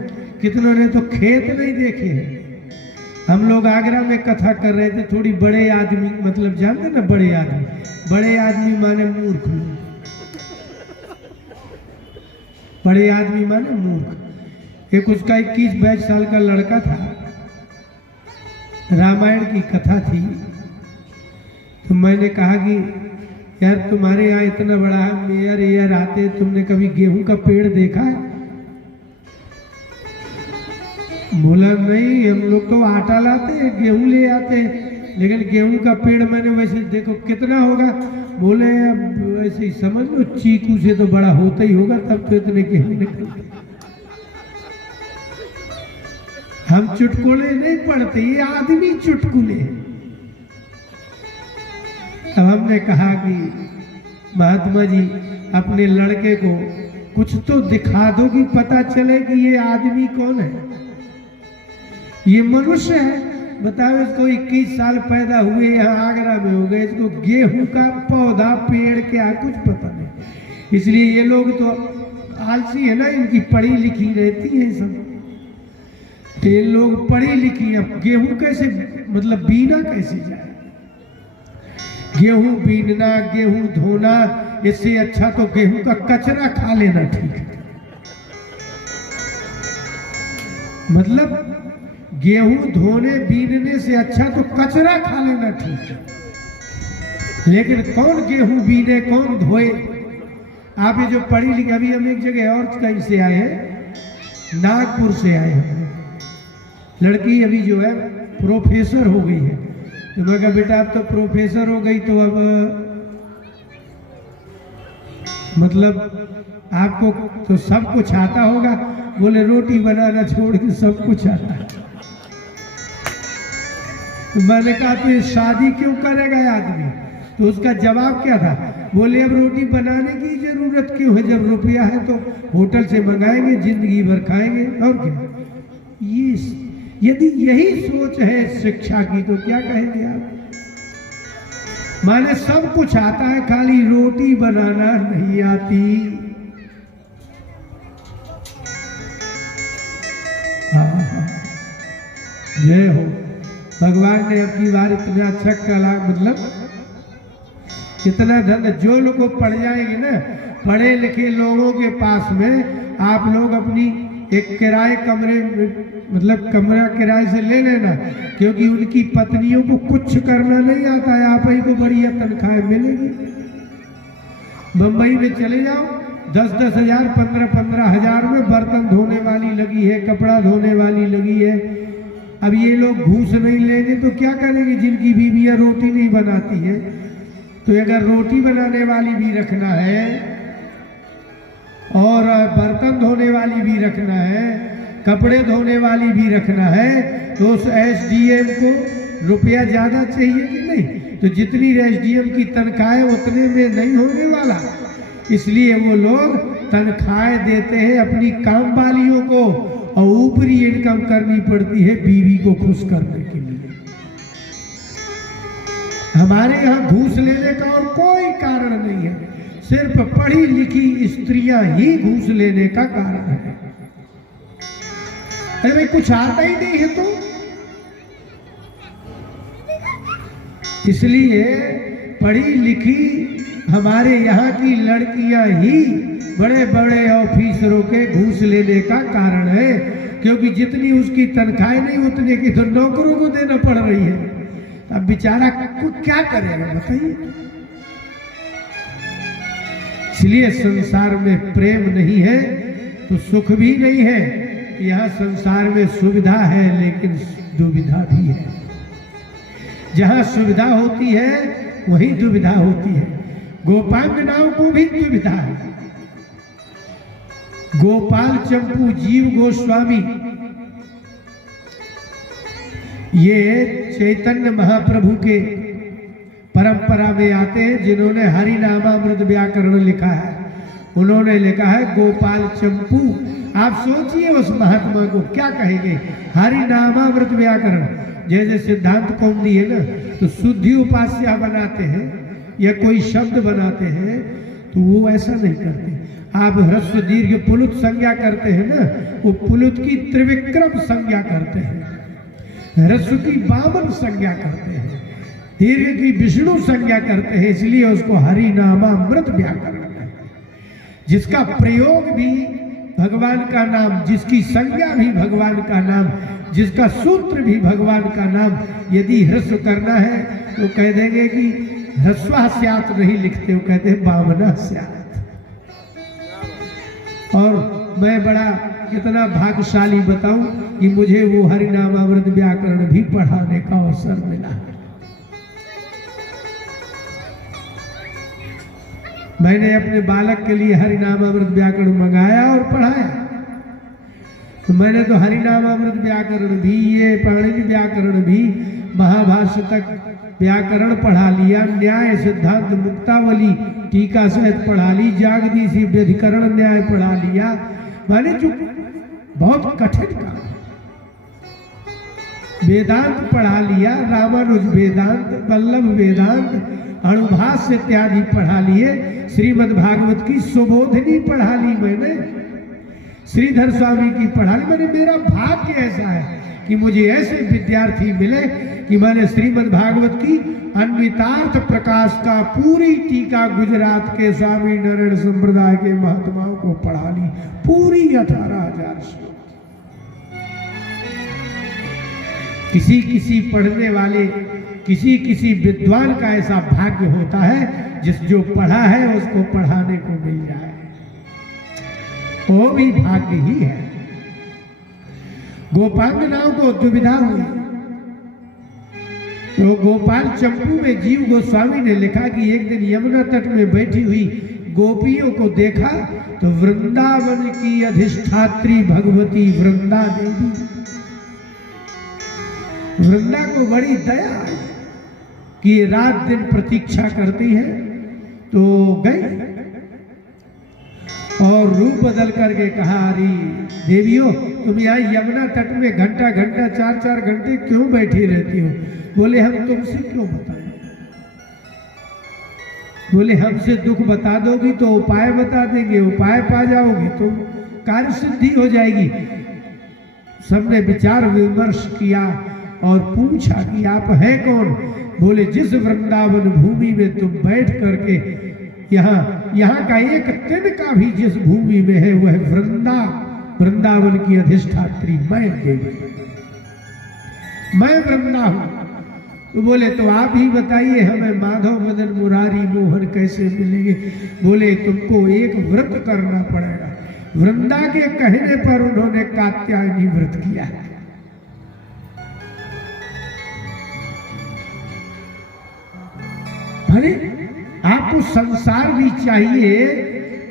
कितनों ने तो खेत नहीं देखे हैं। हम लोग आगरा में कथा कर रहे थे, थोड़ी बड़े आदमी मतलब जानते ना, बड़े आदमी माने मूर्ख लोग, बड़े आदमी माने मूर्ख। एक उसका 21-22 साल का लड़का था, रामायण की कथा थी, तो मैंने कहा कि यार तुम्हारे यहाँ इतना बड़ा मेयर एयर आते, तुमने कभी गेहूं का पेड़ देखा है? बोला नहीं, हम लोग तो आटा लाते हैं, गेहूं ले आते हैं, लेकिन गेहूं का पेड़ मैंने वैसे देखो कितना होगा। बोले अब ऐसे ही समझ लो, चीकू से तो बड़ा होता ही होगा, तब तो इतने गेहूं निकलते। हम चुटकुले नहीं पढ़ते, ये आदमी चुटकुले। अब हमने कहा कि महात्मा जी अपने लड़के को कुछ तो दिखा दो कि पता चले कि ये आदमी कौन है, ये मनुष्य है। बताओ, इसको 21 साल पैदा हुए यहाँ आगरा में हो गए, इसको गेहूं का पौधा पेड़ क्या कुछ पता नहीं। इसलिए ये लोग तो आलसी है ना, इनकी पढ़ी लिखी रहती है सब। ये लोग पढ़ी लिखी, अब गेहूं कैसे मतलब बीना कैसे जाए? गेहूं बीनना, गेहूं धोना, इससे अच्छा तो गेहूं का कचरा खा लेना ठीक है। मतलब गेहूं धोने बीनने से अच्छा तो कचरा खा लेना ठीक है। लेकिन कौन गेहूं बीने, कौन धोए? आप ये जो पढ़ी लिखी, अभी हम एक जगह और कहीं से आए हैं, नागपुर से आए हैं। लड़की अभी जो है प्रोफेसर हो गई है, तो मैं कहा बेटा अब तो प्रोफेसर हो गई तो अब मतलब आपको तो सब कुछ आता होगा। बोले रोटी बनाना छोड़ के सब कुछ आता है। तो मैंने कहा तो ये शादी क्यों करेगा आदमी? तो उसका जवाब क्या था? बोले अब रोटी बनाने की जरूरत क्यों है, जब रुपया है तो होटल से मंगाएंगे, जिंदगी भर खाएंगे और क्या। ये यदि यही सोच है शिक्षा की तो क्या कहेंगे आप? माने सब कुछ आता है, खाली रोटी बनाना नहीं आती। जय हो। भगवान ने अपनी बार इतना अच्छा कला मतलब इतना धन जो लोग पढ़ जाएंगे ना, पढ़े लिखे लोगों के पास में आप लोग अपनी एक किराए कमरे मतलब कमरा किराए से ले लेना, क्योंकि उनकी पत्नियों को कुछ करना नहीं आता है। आप ही को बढ़िया तनख्वाह मिलेगी। बंबई में चले जाओ, 10-10 हजार 15-15 हजार में बर्तन धोने वाली लगी है, कपड़ा धोने वाली लगी है। अब ये लोग घूस नहीं लेंगे तो क्या करेंगे? जिनकी बीवियां रोटी नहीं बनाती है, तो अगर रोटी बनाने वाली भी रखना है और बर्तन धोने वाली भी रखना है, कपड़े धोने वाली भी रखना है, तो उस एसडीएम को रुपया ज्यादा चाहिए कि नहीं? तो जितनी एसडीएम की तनख्वाह है उतने में नहीं होने वाला, इसलिए वो लोग तनख्वाह देते हैं अपनी काम वालियों को और ऊपरी इनकम करनी पड़ती है बीवी को खुश करने के लिए। हमारे यहाँ घूस लेने का और कोई कारण नहीं है, सिर्फ पढ़ी लिखी स्त्रियां ही घूस लेने का कारण है। अरे भाई कुछ आता ही नहीं है तो इसलिए पढ़ी लिखी हमारे यहाँ की लड़कियां ही बड़े बड़े ऑफिसरों के घूस लेने का कारण है, क्योंकि जितनी उसकी तनख्वाह नहीं उतने की तो नौकरों को देना पड़ रही है। अब बेचारा क्या करेगा बताइए? इसलिए संसार में प्रेम नहीं है तो सुख भी नहीं है। यहाँ संसार में सुविधा है लेकिन दुविधा भी है। जहाँ सुविधा होती है वहीं दुविधा होती है। गोपांगनाओं को भी दुविधा है। गोपाल चंपू जीव गोस्वामी ये चैतन्य महाप्रभु के परंपरा में आते हैं, जिन्होंने हरि नामामृत व्याकरण लिखा है। उन्होंने लिखा है गोपाल चंपू। आप सोचिए उस महात्मा को क्या कहेंगे? हरि नामामृत व्याकरण जैसे सिद्धांत कौमुदी है ना, तो शुद्धि उपास्या बनाते हैं या कोई शब्द बनाते हैं तो वो ऐसा नहीं करते। आप ह्रस्व दीर्घ पुलुत संज्ञा करते हैं ना, वो पुलुत की त्रिविक्रम संज्ञा करते हैं, ह्रस्व की बामन संज्ञा करते हैं, दीर्घ की विष्णु संज्ञा करते हैं। इसलिए उसको हरि नामामृत व्याकरण है, जिसका प्रयोग भी भगवान का नाम, जिसकी संज्ञा भी भगवान का नाम, जिसका सूत्र भी भगवान का नाम। यदि ह्रस्व करना है तो कह देंगे कि ह्रस्वा स्यात् नहीं लिखते, वो कहते हैं बामना स्यात्। और मैं बड़ा कितना भाग्यशाली बताऊं कि मुझे वो हरिनामामृत व्याकरण भी पढ़ाने का अवसर मिला। मैंने अपने बालक के लिए हरिनामामृत व्याकरण मंगाया और पढ़ाया। तो मैंने तो हरिनामामृत व्याकरण भी, ये पाणिनि व्याकरण भी, महाभाष्य तक व्याकरण पढ़ा लिया, न्याय सिद्धांत मुक्तावली टीका सहित पढ़ा ली, जागदीशी व्यधिकरण न्याय पढ़ा लिया। मैंने जो बहुत कठिन काम, वेदांत पढ़ा लिया, रामानुज वेदांत, वल्लभ वेदांत, अणुभाष्य इत्यादि पढ़ा लिए। श्रीमद् भागवत की सुबोधिनी पढ़ा ली मैंने, श्रीधर स्वामी की पढ़ा ली मैंने। मेरा भाग्य ऐसा है कि मुझे ऐसे विद्यार्थी मिले कि मैंने श्रीमद् भागवत की अन्वितार्थ प्रकाश का पूरी टीका गुजरात के स्वामी नारायण संप्रदाय के महात्माओं को पढ़ा ली, पूरी 18,000 श्लोक। किसी किसी पढ़ने वाले, किसी किसी विद्वान का ऐसा भाग्य होता है जिस जो पढ़ा है उसको पढ़ाने को मिल जाए, वो भी भाग्य ही है। गोपांगनाओं को दुविधा हुई, तो गोपाल चंपू में जीव गोस्वामी ने लिखा कि एक दिन यमुना तट में बैठी हुई गोपियों को देखा तो वृंदावन की अधिष्ठात्री भगवती वृंदा देवी, वृंदा को बड़ी दया आई कि ये रात दिन प्रतीक्षा करती है। तो गई और रूप बदल करके कहा, अरे देवियों तुम यहाँ यमुना तट में घंटा घंटा 4-4 घंटे क्यों बैठी रहती हो? बोले हम तुमसे क्यों बताएं? बोले हमसे दुख बता दोगी तो उपाय बता देंगे, उपाय पा जाओगी तो कार्य सिद्धि हो जाएगी। सबने विचार विमर्श किया और पूछा कि आप हैं कौन? बोले जिस वृंदावन भूमि में तुम बैठ करके यहाँ का एक तिन का भी जिस भूमि में है वह वृंदावन की अधिष्ठात्री मैं देवी, मैं वृंदा हूं। तो बोले तो आप ही बताइए हमें माधव मदन मुरारी मोहन कैसे मिलेंगे? बोले तुमको एक व्रत करना पड़ेगा। वृंदा के कहने पर उन्होंने कात्यायनी व्रत किया। अरे आपको संसार भी चाहिए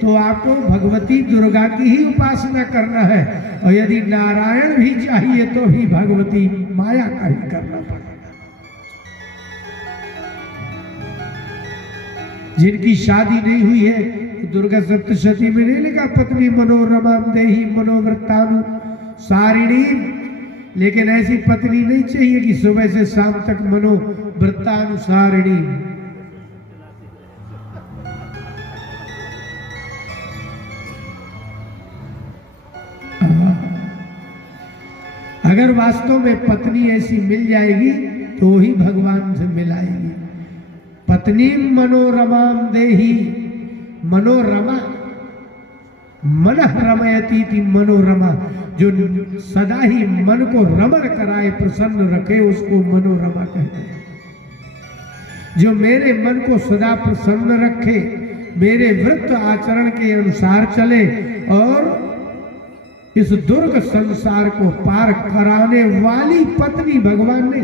तो आपको भगवती दुर्गा की ही उपासना करना है, और यदि नारायण भी चाहिए तो भी भगवती माया का ही करना पड़ेगा। जिनकी शादी नहीं हुई है दुर्गा सप्तशती में नहीं लिखा पत्नी मनोरमा देही मनोवृत्तानु सारिणी, लेकिन ऐसी पत्नी नहीं चाहिए कि सुबह से शाम तक मनोवृत्तानुसारिणी। अगर वास्तव में पत्नी ऐसी मिल जाएगी तो ही भगवान से मिलाएगी। पत्नी मनोरमाम देही, मनोरमा मन रमयती थी, मनोरमा जो सदा ही मन को रमण कराए प्रसन्न रखे उसको मनोरमा कहते हैं। जो मेरे मन को सदा प्रसन्न रखे, मेरे व्रत आचरण के अनुसार चले और इस दुर्ग संसार को पार कराने वाली पत्नी भगवान ने।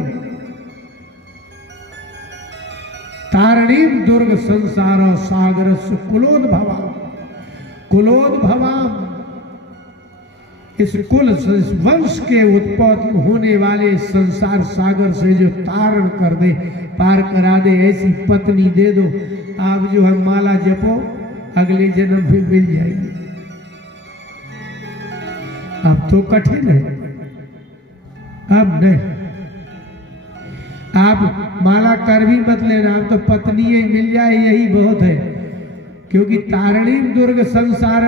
तारणीम दुर्ग संसार सागर कुलोद्भवा, कुलोद्भवा इस कुल इस वंश के उत्पत्ति होने वाले संसार सागर से जो तारण कर दे, पार करा दे, ऐसी पत्नी दे दो। आप जो है माला जपो अगले जन्म में मिल जाएगी। अब तो कठिन है, अब नहीं। आप माला कर भी मत लेना, आप तो पत्नी ही मिल जाए यही बहुत है। क्योंकि तारणी दुर्ग संसार,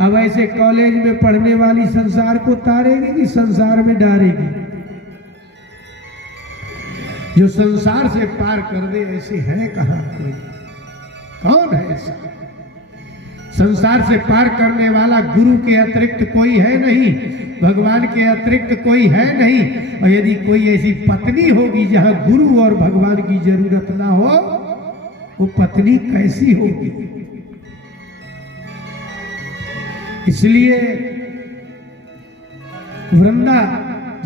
अब ऐसे कॉलेज में पढ़ने वाली संसार को तारेगी कि संसार में डालेगी? जो संसार से पार कर दे ऐसे है कहां कोई? कौन है ऐसा? संसार से पार करने वाला गुरु के अतिरिक्त कोई है नहीं, भगवान के अतिरिक्त कोई है नहीं। और यदि कोई ऐसी पत्नी होगी जहां गुरु और भगवान की जरूरत ना हो, वो पत्नी कैसी होगी? इसलिए वृंदा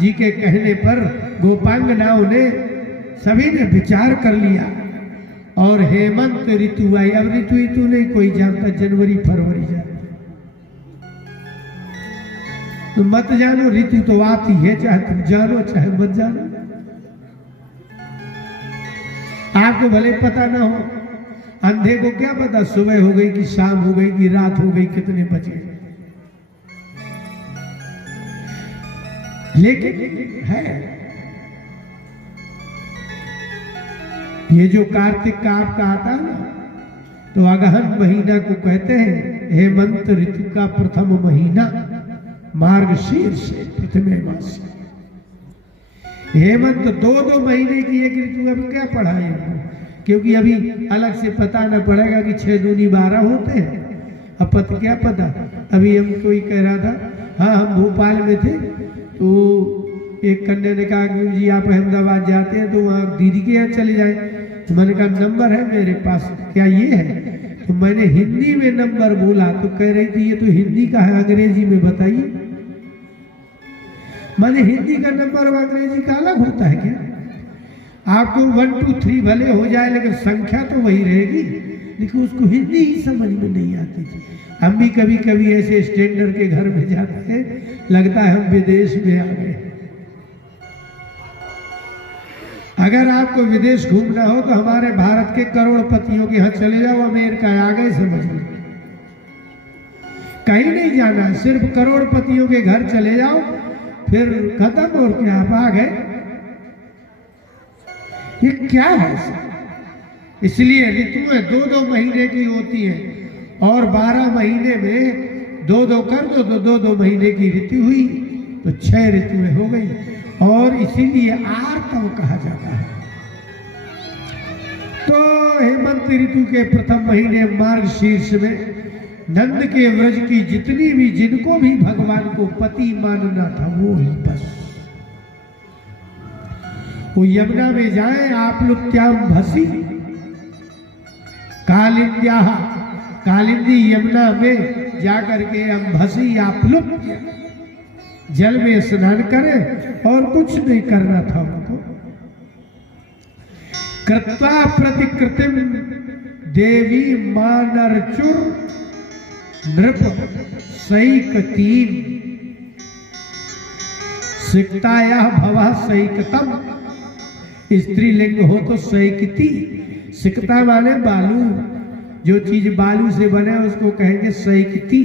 जी के कहने पर गोपांगनाओं ने सभी ने विचार कर लिया और हेमंत ऋतु आई। अब ऋतु नहीं कोई जानता, जनवरी फरवरी जानता, तो मत जानो, ऋतु तो आती है, चाहे तुम जानो चाहे मत जानो। आपको भले पता ना हो, अंधे को क्या पता सुबह हो गई कि शाम हो गई कि रात हो गई, कितने बजे। लेकिन है ये जो कार्तिक का आपका आता है ना, तो अगहन महीना को कहते हैं हेमंत ऋतु का प्रथम महीना, मार्गशीर्ष प्रथमे मास। हेमंत 2-2 महीने की एक ऋतु। अब क्या पढ़ाए हमको, क्योंकि अभी अलग से पता न पड़ेगा कि 6 दूनी 12 होते हैं। अब पता क्या पता, अभी हम कोई कह रहा था, हाँ हम भोपाल में थे तो एक कन्या ने कहा कि जी आप अहमदाबाद जाते हैं तो वहाँ दीदी के यहाँ चले जाए। तो मैंने कहा नंबर है मेरे पास, क्या ये है? तो मैंने हिंदी में नंबर बोला तो कह रही थी ये तो हिंदी का है, अंग्रेजी में बताइए। मैंने हिंदी का नंबर और अंग्रेजी का अलग होता है क्या? आपको 1 2 3 भले हो जाए लेकिन संख्या तो वही रहेगी। लेकिन उसको हिंदी ही समझ में नहीं आती थी। हम भी कभी कभी ऐसे स्टैंडर्ड के घर में जाते हैं, लगता है हम विदेश में आ गए। अगर आपको विदेश घूमना हो तो हमारे भारत के करोड़पतियों के यहाँ चले जाओ, अमेरिका आ गए समझ लो। कहीं नहीं जाना, सिर्फ करोड़पतियों के घर चले जाओ, फिर खत्म और क्या आप आ गए। ये क्या है? इसलिए ऋतुएं 2-2 महीने की होती हैं और 12 महीने में 2-2 कर दो तो 2-2 महीने की ऋतु हुई तो 6 ऋतुएं हो गई। और इसीलिए आर्तव कहा जाता है। तो हेमंत ऋतु के प्रथम महीने मार्गशीर्ष में नंद के व्रज की जितनी भी, जिनको भी भगवान को पति मानना था वो ही बस वो यमुना में जाए। आप्लुत्याम भसी कालिंद्या, कालिंदी यमुना में जाकर के हम भसी आप्लुत्य जल में स्नान करें और कुछ नहीं करना था उनको। कृत्वा प्रतिकृतिम देवी मानरचुर नृप सैकतीन सिकताया भवा सैकतम, स्त्रीलिंग हो तो सैकती। सिकता माने बालू, जो चीज बालू से बने उसको कहेंगे सैकती।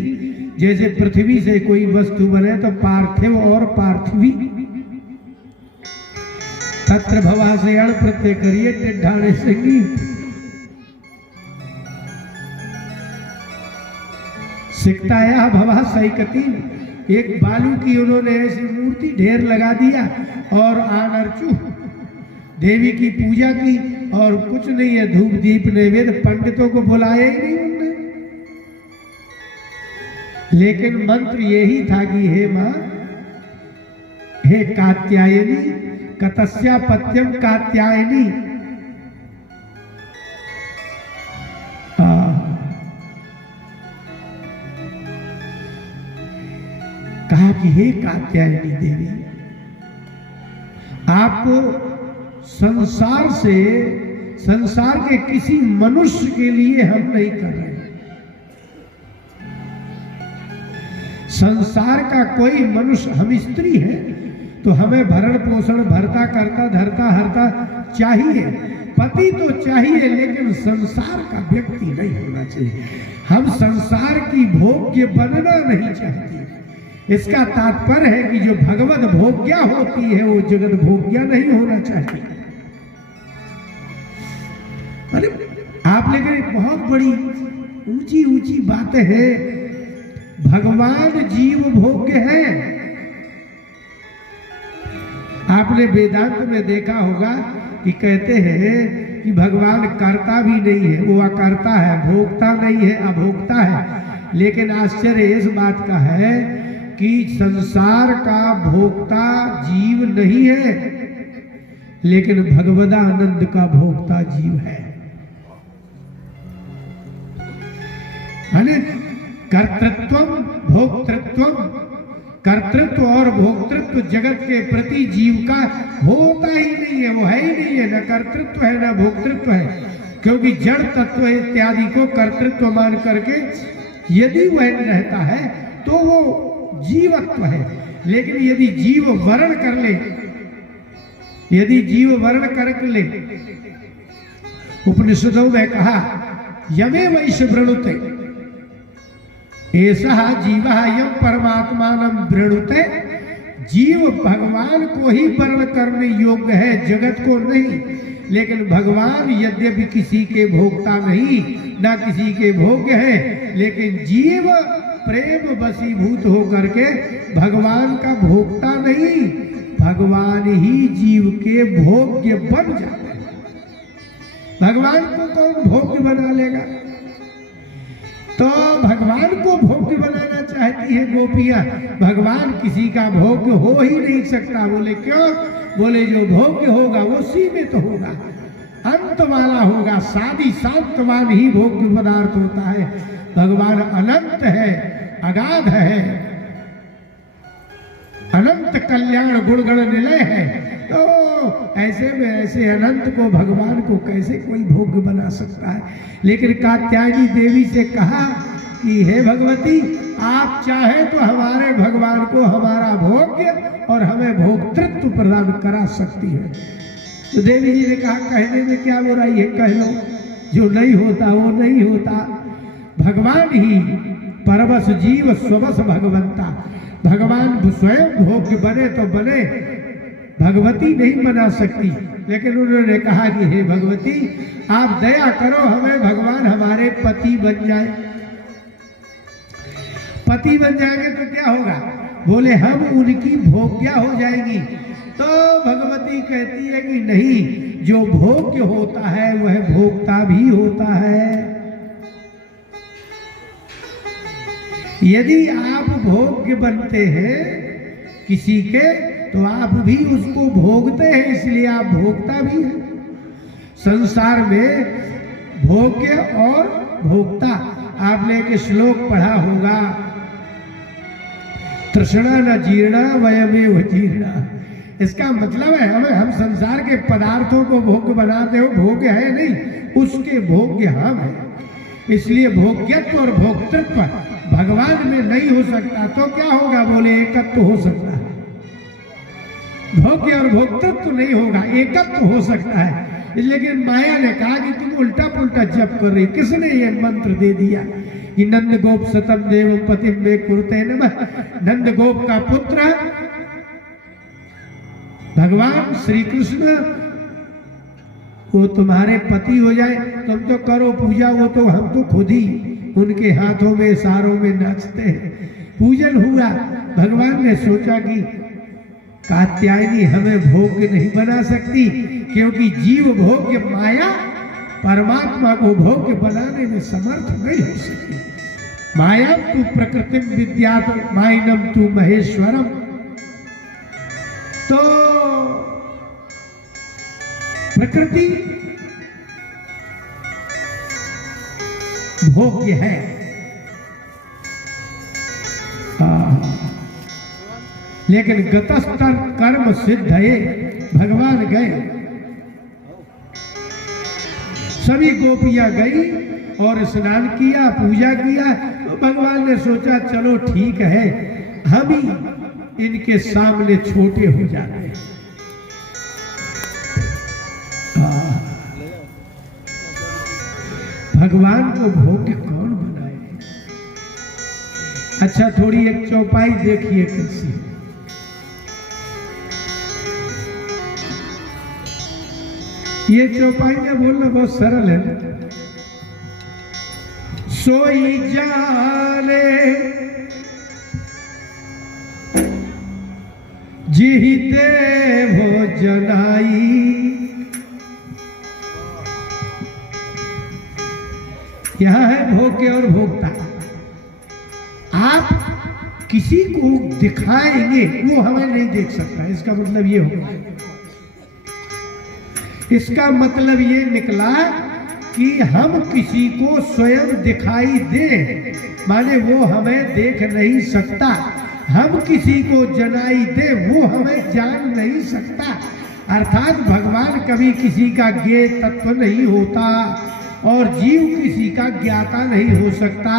जैसे पृथ्वी से कोई वस्तु बने तो पार्थिव और पार्थिवी। तत्र भवा से अण प्रत्यय करिए टिड्ढाणे से सिकताया भवा सैकती। एक बालू की उन्होंने ऐसी मूर्ति ढेर लगा दिया और आनर्चु देवी की पूजा की और कुछ नहीं है, धूप दीप नैवेद्य, पंडितों को बुलाया ही नहीं उन्होंने। लेकिन मंत्र यही था कि हे मां, हे कात्यायनी, कतस्यापत्यम कात्यायनी। कहा कि हे कात्यायनी देवी, आपको संसार से, संसार के किसी मनुष्य के लिए हम नहीं कर रहे। संसार का कोई मनुष्य, हम स्त्री हैं तो हमें भरण पोषण, भरता करता धरता हरता चाहिए, पति तो चाहिए, लेकिन संसार का व्यक्ति नहीं होना चाहिए। हम संसार की भोग्य बनना नहीं चाहते। इसका तात्पर्य है कि जो भगवत भोग्या होती है वो जगत भोग्या नहीं होना चाहिए। अरे आप लेकिन एक बहुत बड़ी ऊंची ऊंची बातें हैं। भगवान जीव भोग्य है। आपने वेदांत में देखा होगा कि कहते हैं कि भगवान कर्ता भी नहीं है, वो अकर्ता है, भोक्ता नहीं है, अभोक्ता है। लेकिन आश्चर्य इस बात का है कि संसार का भोक्ता जीव नहीं है, लेकिन भगवदानंद का भोक्ता जीव है। कर्तृत्व भोक्तृत्व, कर्तृत्व और भोक्तृत्व जगत के प्रति जीव का होता ही नहीं है, वो है ही नहीं है। न कर्तृत्व है न भोक्तृत्व है, क्योंकि जड़ तत्व इत्यादि को कर्तृत्व मान करके यदि वह रहता है तो वो जीवत्व है। लेकिन यदि जीव वर्ण कर ले, यदि जीव वर्ण कर ले, उपनिषदों में कहा यमे वैश वृणुते ऐसा जीवा यम परमात्मानम वृणुते। जीव भगवान को ही वर्ण करने योग्य है, जगत को नहीं। लेकिन भगवान यद्यपि किसी के भोक्ता नहीं, ना किसी के भोग्य है, लेकिन जीव प्रेम वशीभूत होकर के भगवान का भोक्ता नहीं, भगवान ही जीव के भोग्य बन जाते हैं। भगवान को कौन भोग्य बना लेगा? तो भगवान को भोग्य बनाना चाहती है गोपियां। भगवान किसी का भोग्य हो ही नहीं सकता। बोले क्यों? बोले जो भोग्य होगा वो सीमित होगा, अंत वाला होगा। सादी शांतवान ही भोग्य पदार्थ होता है। भगवान अनंत है, अगाध है, अनंत कल्याण गुणगण निलय है। तो ऐसे में ऐसे अनंत को, भगवान को कैसे कोई भोग्य बना सकता है। लेकिन कात्यायनी देवी से कहा कि हे भगवती, आप चाहे तो हमारे भगवान को हमारा भोग्य और हमें भोक्तृत्व प्रदान करा सकती है। तो देवी जी ने कहा कहने में क्या बुराई है, कह लो, जो नहीं होता वो नहीं होता। भगवान ही परवश जीव स्ववश भगवंता, भगवान स्वयं भोग्य बने तो बने, भगवती नहीं बना सकती। लेकिन उन्होंने कहा कि हे भगवती, आप दया करो, हमें भगवान हमारे पति बन जाए। पति बन जाएंगे तो क्या होगा? बोले हम उनकी भोग्या हो जाएंगी। तो भगवती कहती है कि नहीं, जो भोग्य होता है वह भोक्ता भी होता है। यदि आप भोग्य बनते हैं किसी के, तो आप भी उसको भोगते हैं, इसलिए आप भोक्ता भी हैं। संसार में भोग्य और भोक्ता, आपने एक श्लोक पढ़ा होगा, तृष्णा न जीर्णा वयमेव जीर्णा। इसका मतलब है हम संसार के पदार्थों को भोग्य बनाते हो, भोग्य है नहीं, उसके भोग्य हम हैं। इसलिए भोग्यत्व और भोक्तृत्व भगवान में नहीं हो सकता। तो क्या होगा? बोले एकत्व हो सकता है। भोग्य और भोक्तृत्व नहीं होगा, एकत्व हो सकता है। लेकिन माया ने कहा कि तुम उल्टा पुल्टा जप कर रही। किसने ये मंत्र दे दिया कि नंद गोप सतम देव पतिम में कुरुते नमः। नंद गोप का पुत्र भगवान श्री कृष्ण वो तुम्हारे पति हो जाए, तुम तो करो पूजा, वो तो हम तो खुद ही उनके हाथों में सारों में नाचते हैं। पूजन हुआ, भगवान ने सोचा कि कात्यायनी हमें भोग्य नहीं बना सकती, क्योंकि जीव भोग्य माया परमात्मा को भोग्य बनाने में समर्थ नहीं हो सकती। माया तू प्रकृतिम विद्यात माइनम तू महेश्वरम। तो प्रकृति भोग्य है, लेकिन गतस्तर कर्म सिद्ध है। भगवान गए, सभी गोपियां गई और स्नान किया, पूजा किया। तो भगवान ने सोचा चलो ठीक है, हम ही इनके सामने छोटे हो जाते हैं। भगवान को भोग्य कौन बनाए? अच्छा, थोड़ी एक चौपाई देखिए कैसी। ये चौपाई में बोलना बहुत सरल है। सोई जाने जीते हो जनाई। क्या है भोग्य और भोक्ता? आप किसी को दिखाएंगे, वो हमें नहीं देख सकता। इसका मतलब ये होगा, इसका मतलब ये निकला कि हम किसी को स्वयं दिखाई दे, माने वो हमें देख नहीं सकता। हम किसी को जनाई दे, वो हमें जान नहीं सकता। अर्थात भगवान कभी किसी का ज्ञेय तत्व नहीं होता और जीव किसी का ज्ञाता नहीं हो सकता।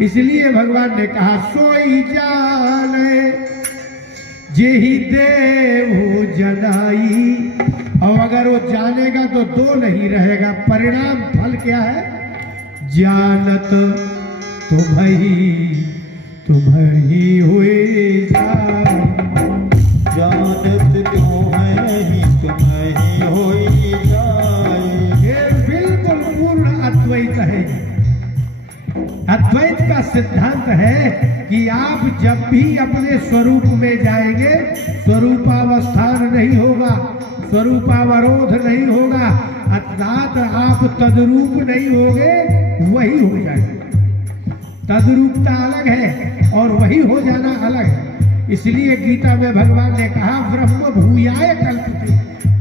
इसलिए भगवान ने कहा सोई जाने जेहि देव हो जनाई। और अगर वो जानेगा तो दो नहीं रहेगा। परिणाम फल क्या है? जानत तुम्हें हुए जाए। जानत तुम्हें होई जाए। ये बिल्कुल पूर्ण अद्वैत है। अद्वैत का सिद्धांत है कि आप जब भी अपने स्वरूप में जाएंगे, स्वरूपावस्थान नहीं होगा, स्वरूपावरोध नहीं होगा, अर्थात आप तद्रूप नहीं होगे, वही हो जाएगा। तद्रूपता अलग है और वही हो जाना अलग है। इसलिए गीता में भगवान ने कहा ब्रह्म भूयाय कल्पते।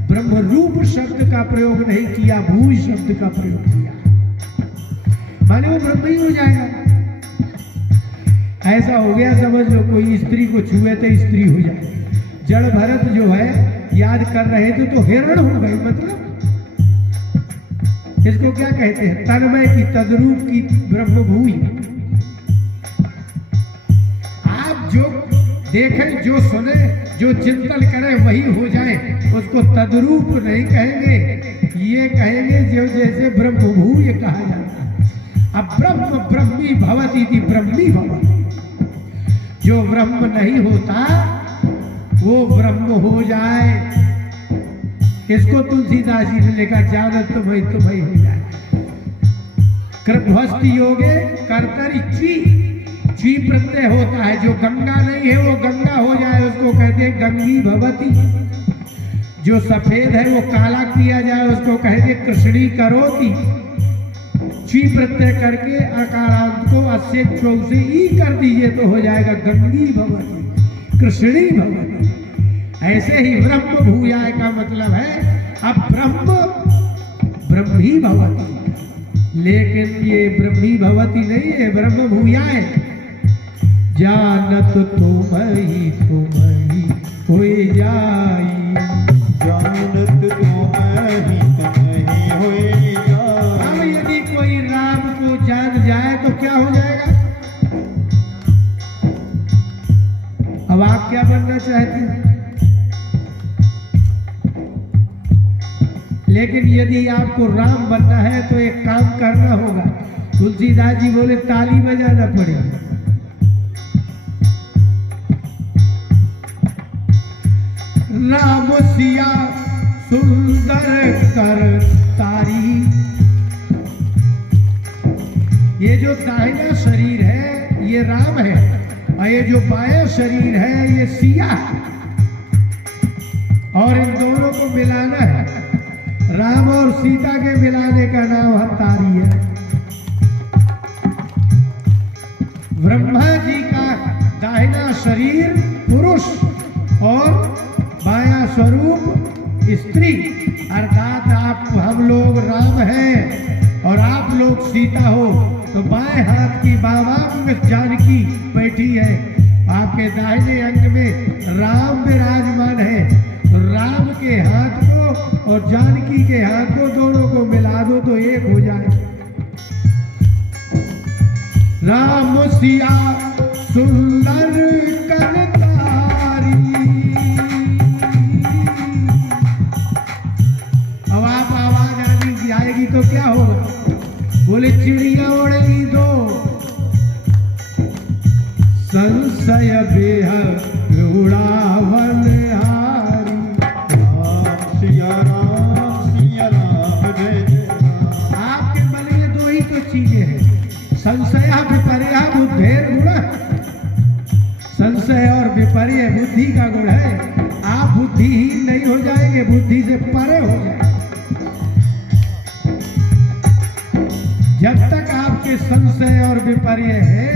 ब्रह्म रूप शब्द का प्रयोग नहीं किया, भूय शब्द का प्रयोग किया, माने वो ब्रह्म ही हो जाएगा। ऐसा हो गया समझ लो, कोई स्त्री को छुए तो स्त्री हो जाए। जड़ भरत जो है याद कर रहे थे तो हिरण हो गए। मतलब इसको क्या कहते हैं? तन्मय की, तद्रूप की ब्रह्मभूमि। आप जो देखें, जो सुने, जो चिंतन करें वही हो जाए, उसको तद्रूप नहीं कहेंगे, ये कहेंगे जो जैसे ब्रह्मभूय कहा जाता है। अब ब्रह्म ब्रह्मी भवति थी, ब्रह्मी भवति। जो ब्रह्म नहीं होता वो ब्रह्म हो जाए। इसको तुलसीदास जी ने लिखा, जानत तुम्हें तुम्हें हो जाए। कृभस्ति योगे कर्तरि ची, ची प्रत्यय होता है। जो गंगा नहीं है वो गंगा हो जाए, उसको कहते हैं गंगी भवती। जो सफेद है वो काला किया जाए, उसको कहते कृष्णी करोति। ची प्रत्यय करके अकारांत को अस्य चौ से ई कर दीजिए तो हो जाएगा गंगी भवती, कृष्णी भवती। ऐसे ही ब्रह्म भूयाय का मतलब है अब ब्रह्म ब्रह्मी भवती, लेकिन ये ब्रह्मी भवती नहीं है, ब्रह्म भूयाय। जानत तुम्हि तुम्हि होय जाई, जानत तुम्हि तुम्हि होय जाई। अब यदि कोई राम को जान जाए तो क्या हो जाएगा? अब आप क्या बनना चाहते हैं? लेकिन यदि आपको राम बनना है तो एक काम करना होगा। तुलसीदास जी बोले ताली बजाना पड़ेगा। राम सिया सुंदर कर तारी। ये जो दाहिना शरीर है ये राम है, और ये जो बायां शरीर है ये सिया है, और इन दोनों को मिलाना है। राम और सीता के मिलाने का नाम हतारी है। ब्रह्मा जी का दाहिना शरीर पुरुष और बायां स्वरूप स्त्री, अर्थात आप हम लोग राम हैं और आप लोग सीता हो, तो बाएं हाथ की वामांग जानकी बैठी है, आपके दाहिने अंग में राम विराजमान है। तो राम के हाथ को और जानकी के हाथ को दोनों को मिला दो तो एक हो जाए। राम सिया सुंदर करतारी। अब आप आवाज आनी आएगी तो क्या होगा? बोले चिड़िया उड़ेगी दो, संशय बेहद उड़ावन हारी। सिया राम जय जय राम। आपके मन में दो ही तो चीजें हैं, संशय विपर्य बुद्धेर गुण। संशय और विपर्य बुद्धि का गुण है। आप बुद्धिहीन नहीं हो जाएंगे, बुद्धि से परे हो जाएंगे। जब तक आपके संशय और विपर्य है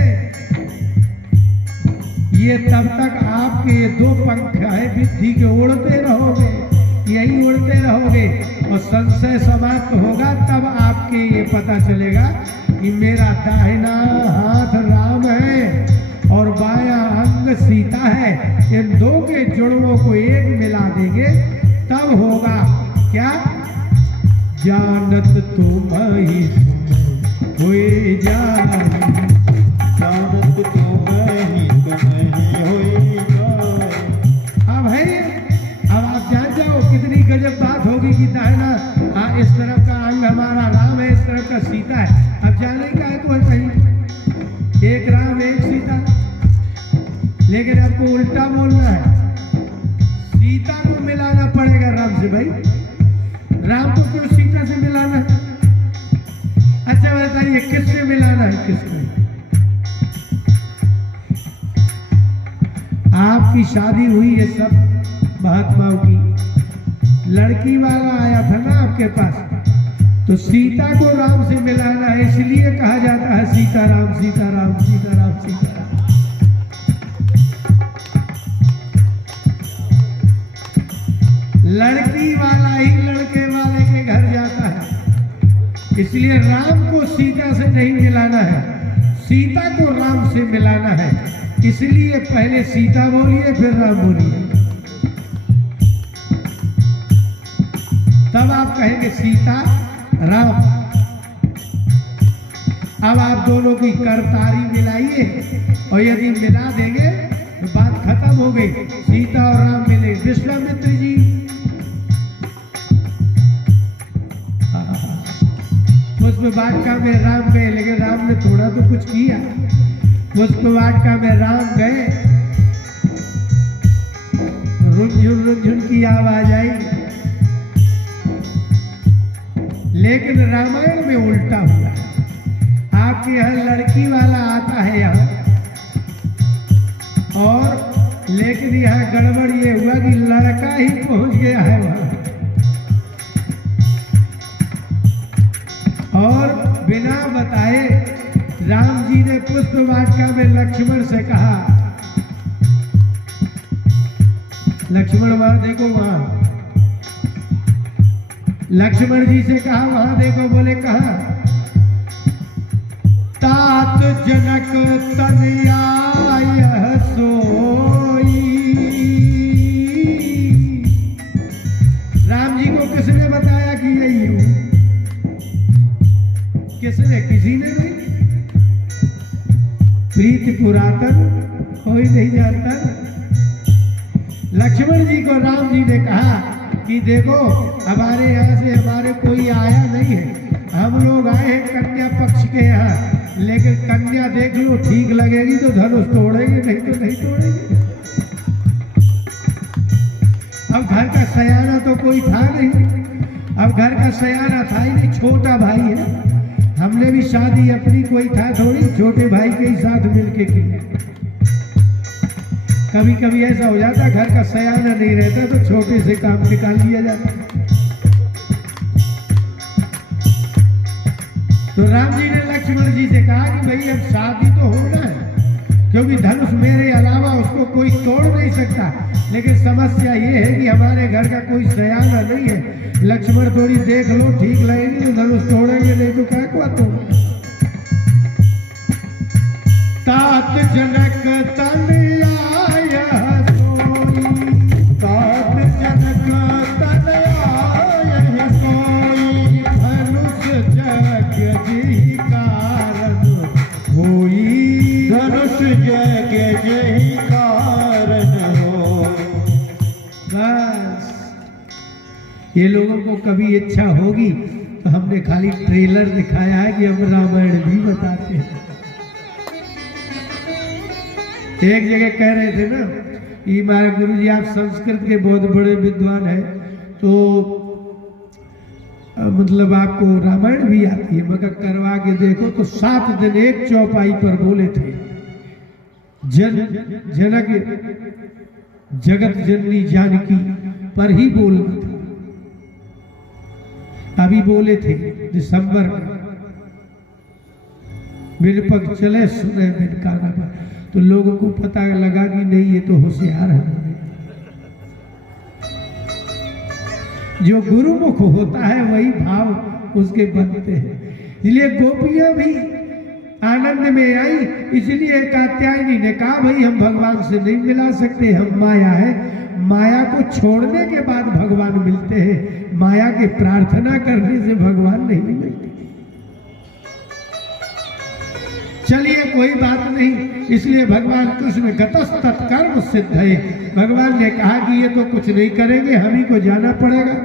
ये, तब तक आपके ये दो पंख है बुद्धि के, उड़ते रहोगे, यही उड़ते रहोगे। और संशय समाप्त होगा तब आपके ये पता चलेगा कि मेरा दाहिना हाथ राम है और बायां अंग सीता है। इन दो के जुड़वों को एक मिला देंगे तब होगा क्या? जानत तुम्हि होय जाई, जानत तुम्हि तुम्हि होय जाई। अब है, अब आप जान जाओ कितनी गजब बात होगी कि दाहिना इस तरफ का अंग हमारा राम है, इस तरफ का सीता है। अब जाने का है तो है सही, एक राम एक सीता, लेकिन आपको उल्टा बोलना है। सीता को मिलाना पड़ेगा राम से। भाई राम को क्यों सीता से मिलाना है? अच्छा बताइए किससे मिलाना है? किसको? आपकी शादी हुई है सब महात्माओं की, लड़की वाला आया था ना आपके पास, तो सीता को राम से मिलाना है, इसलिए कहा जाता है सीताराम सीताराम सीताराम सीताराम। लड़की वाला ही लड़के वाले के घर जाता है, इसलिए राम को सीता से नहीं मिलाना है, सीता को राम से मिलाना है। इसलिए पहले सीता बोलिए फिर राम बोलिए। तब आप कहेंगे सीता राम। अब आप दोनों की करतारी मिलाइए और यदि मिला देंगे तो बात खत्म हो गई। सीता और राम मिले। विश्वामित्र जी पुष्प वाटिका में राम गए, लेकिन राम ने थोड़ा तो कुछ किया। पुष्प वाटिका में राम गए, रुनझुन की आवाज आई, लेकिन रामायण में उल्टा हुआ। आपके यहाँ लड़की वाला आता है यहाँ, और लेकिन यहाँ गड़बड़ ये हुआ कि लड़का ही पहुंच गया है वहां, और बिना बताए राम जी ने पुष्प वाटिका में लक्ष्मण से कहा, लक्ष्मण वहां देखो, वहां लक्ष्मण जी से कहा वहां देखो। बोले कहा? तात जनक तनयाय सोई। राम जी को किसने बताया कि यही हूं? किसने? किसी ने नहीं। प्रीति पुरातन कोई नहीं जानता। लक्ष्मण जी को राम जी ने कहा कि देखो हमारे यहाँ से हमारे कोई आया नहीं है, हम लोग आए हैं कन्या पक्ष के यहाँ, लेकिन कन्या देख लो ठीक लगेगी तो धनुष तोड़ेंगे, नहीं तो नहीं तोड़ेंगे। अब घर का सयाना तो कोई था नहीं, अब घर का सयाना था ही नहीं, छोटा भाई है। हमने भी शादी अपनी कोई था थोड़ी, छोटे भाई के ही साथ मिलके की। कभी कभी ऐसा हो जाता घर का सयाना नहीं रहता तो छोटे से काम निकाल लिया जाता। तो राम जी ने लक्ष्मण जी से कहा कि भाई अब शादी तो होना है, क्योंकि धनुष मेरे अलावा उसको कोई तोड़ नहीं सकता, लेकिन समस्या ये है कि हमारे घर का कोई सयाना नहीं है। लक्ष्मण थोड़ी देख लो ठीक लगेगी तो धनुष तोड़ेंगे, नहीं तो क्या को तोड़। तात जनक तनयाय सोई, तात जनक तनयाय सोई, धनुष जग जी कारण होई। धनुष जग जही कारण हो। बस ये लोगों को कभी इच्छा होगी तो हमने खाली ट्रेलर दिखाया है कि हम रामायण भी बताते हैं। एक जगह कह रहे थे ना कि हमारे गुरु जी आप संस्कृत के बहुत बड़े विद्वान हैं, तो मतलब आपको रामायण भी आती है, मगर करवा के देखो। तो 7 दिन एक चौपाई पर बोले थे। जनक जगत जननी जानकी पर ही बोलना था। अभी बोले थे दिसंबर में, मेरे पग चले सुने बिन काना पर, तो लोगों को पता लगा कि नहीं ये तो होशियार है। जो गुरुमुख होता है वही भाव उसके बनते हैं। इसलिए गोपियां भी आनंद में आई, इसलिए कात्यायनी ने कहा भाई हम भगवान से नहीं मिला सकते, हम माया है, माया को छोड़ने के बाद भगवान मिलते हैं, माया के प्रार्थना करने से भगवान नहीं मिलते। चलिए कोई बात नहीं, इसलिए भगवान कृष्ण गतस्तत्कर्म सिद्ध है। भगवान ने कहा कि ये तो कुछ não करेंगे, हम ही को जाना पड़ेगा,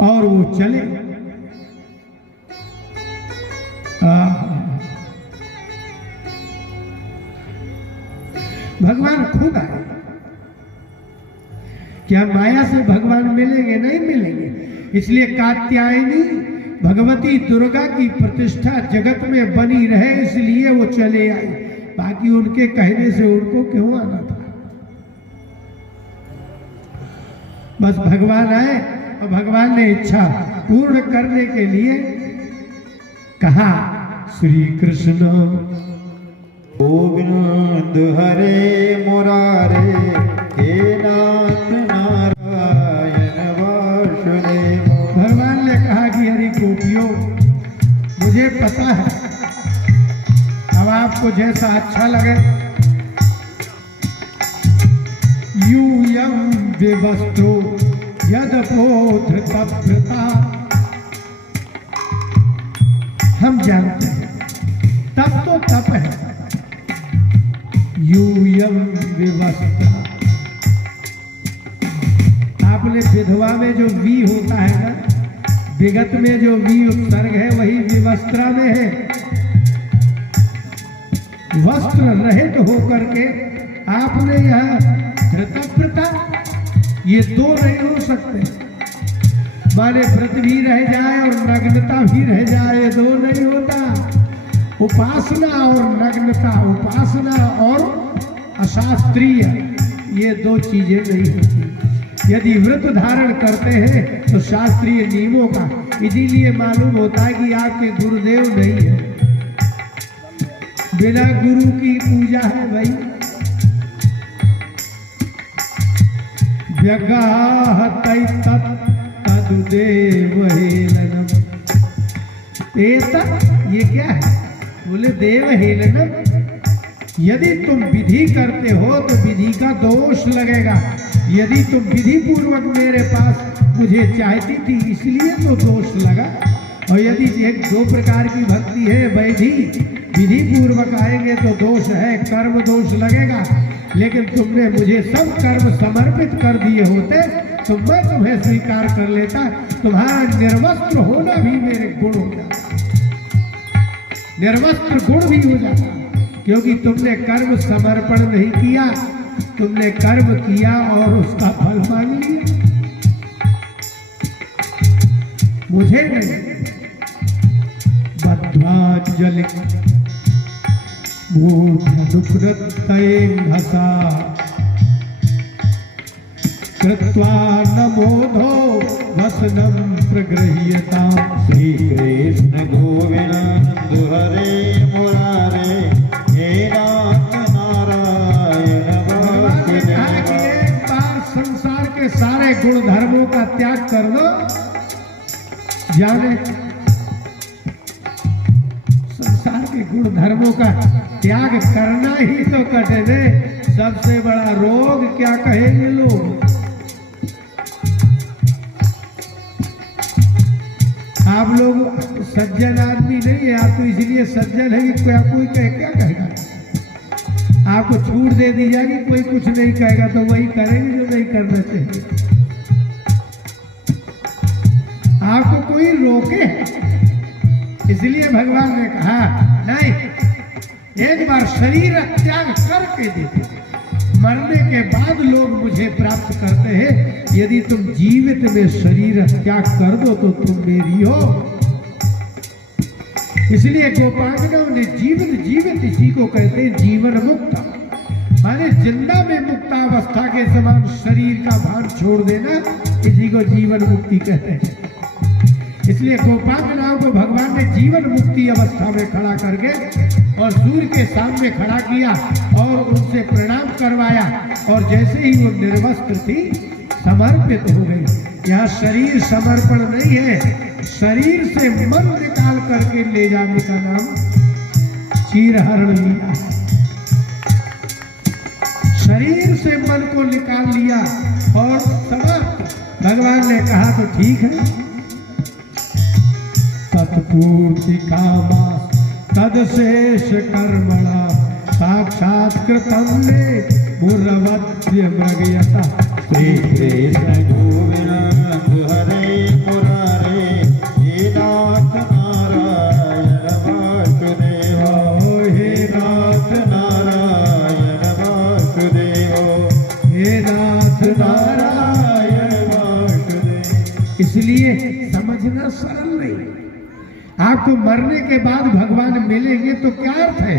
और वो चले। भगवान खुद आए। क्या माया से भगवान मिलेंगे? नहीं मिलेंगे। इसलिए कात्यायनी भगवती दुर्गा की प्रतिष्ठा जगत में बनी रहे, इसलिए वो चले आए। बाकी उनके कहने से उनको क्यों आना था? बस भगवान आए और भगवान ने इच्छा पूर्ण करने के लिए कहा श्री कृष्ण गोविंद हरे मुरारे हे नाथ नारायण वासुदेव। भगवान ने कहा कि हरि गोपियों, मुझे पता है, अब आपको जैसा अच्छा लगे। यूयं विवस्तो यदपोध तप्रता, हम जानते हैं तप तो तप है। यूयम विवस्ता, आपने विधवा में जो वी होता है ना, विगत में जो वी उपसर्ग है वही विवस्त्रा में है। वस्त्र रहित होकर के आपने यह धृतव्रता, ये दो नहीं हो सकते। माने व्रत भी रह जाए और नग्नता भी रह जाए, ये दो नहीं होता। उपासना और नग्नता, उपासना और अशास्त्रीय, ये दो चीजें नहीं होती। यदि व्रत धारण करते हैं तो शास्त्रीय नियमों का, इसीलिए मालूम होता है कि आपके गुरुदेव नहीं है, बिना गुरु की पूजा है भाई। व्यगाह तदुदेव हेलनम, ये क्या है? बोले देव हेलनम, यदि तुम विधि करते हो तो विधि का दोष लगेगा। यदि तुम विधि पूर्वक मेरे पास मुझे चाहती थी इसलिए तो दोष लगा, और यदि एक दो प्रकार की भक्ति है, वैधि विधि पूर्वक आएंगे तो दोष है, कर्म दोष लगेगा। लेकिन तुमने मुझे सब कर्म समर्पित कर दिए होते तो मैं तुम्हें स्वीकार कर लेता। तुम्हारा निर्वस्त्र होना भी मेरे गुण हो जाता, निर्वस्त्र गुण भी हो जाता, क्योंकि तुमने कर्म समर्पण नहीं किया, तुमने कर्म किया और उसका फल मांग लिया, मुझे नहीं। बद्धांजलि मूर्धनुकृतयेऽंघसा कृत्वा नमोधो वसनं प्रगृह्यताम्। श्री कृष्ण गोविंद हरे मुरारे, हे नाथ नारायण वासुदेव। एक बार संसार के सारे गुण धर्मों का त्याग कर दो, जाने संसार के गुण धर्मों का त्याग करना ही तो कठिन है। सबसे बड़ा रोग क्या कहेंगे लोग? आप लोग सज्जन आदमी नहीं है, आप तो इसलिए सज्जन है कि कोई क्या कहेगा? आपको छूट दे दी जाएगी, कोई कुछ नहीं कहेगा तो वही करेंगे जो नहीं करना चाहिए। आपको कोई रोके, इसलिए भगवान ने कहा नहीं, एक बार शरीर त्याग करके देखो, मरने के बाद लोग मुझे प्राप्त करते हैं। यदि तुम जीवित में शरीर त्याग कर दो तो तुम मेरी हो। इसलिए गोपांगनाओं ने जीवित इसी को कहते हैं जीवन मुक्त, माने जिंदा में मुक्तावस्था के समान शरीर का भान छोड़ देना, इसी को जीवन मुक्ति कहते हैं। इसलिए गोपांगनाओं को भगवान ने जीवन मुक्ति अवस्था में खड़ा करके और सूर्य के सामने खड़ा किया और उनसे प्रणाम करवाया, और जैसे ही वो निर्वस्त्र थी समर्पित हो गई। यहाँ शरीर समर्पण नहीं है, शरीर से मन निकाल करके ले जाने का नाम चीरहरण लिया है। शरीर से मन को निकाल लिया और समाप्त। भगवान ने कहा तो ठीक है, तत्पूर्ति कामा तदशेष कर्मणा साक्षात्कृतं ने मुरवत्य मृगयता। श्री कृष्ण गोविंद हरे मुरारे, हे नाथ नारायण वासुदेव। हे नाथ नारायण वासुदेव, हे नाथ नारायण वासुदेव। इसलिए समझना सरल नहीं। आपको मरने के बाद भगवान मिलेंगे तो क्या अर्थ है?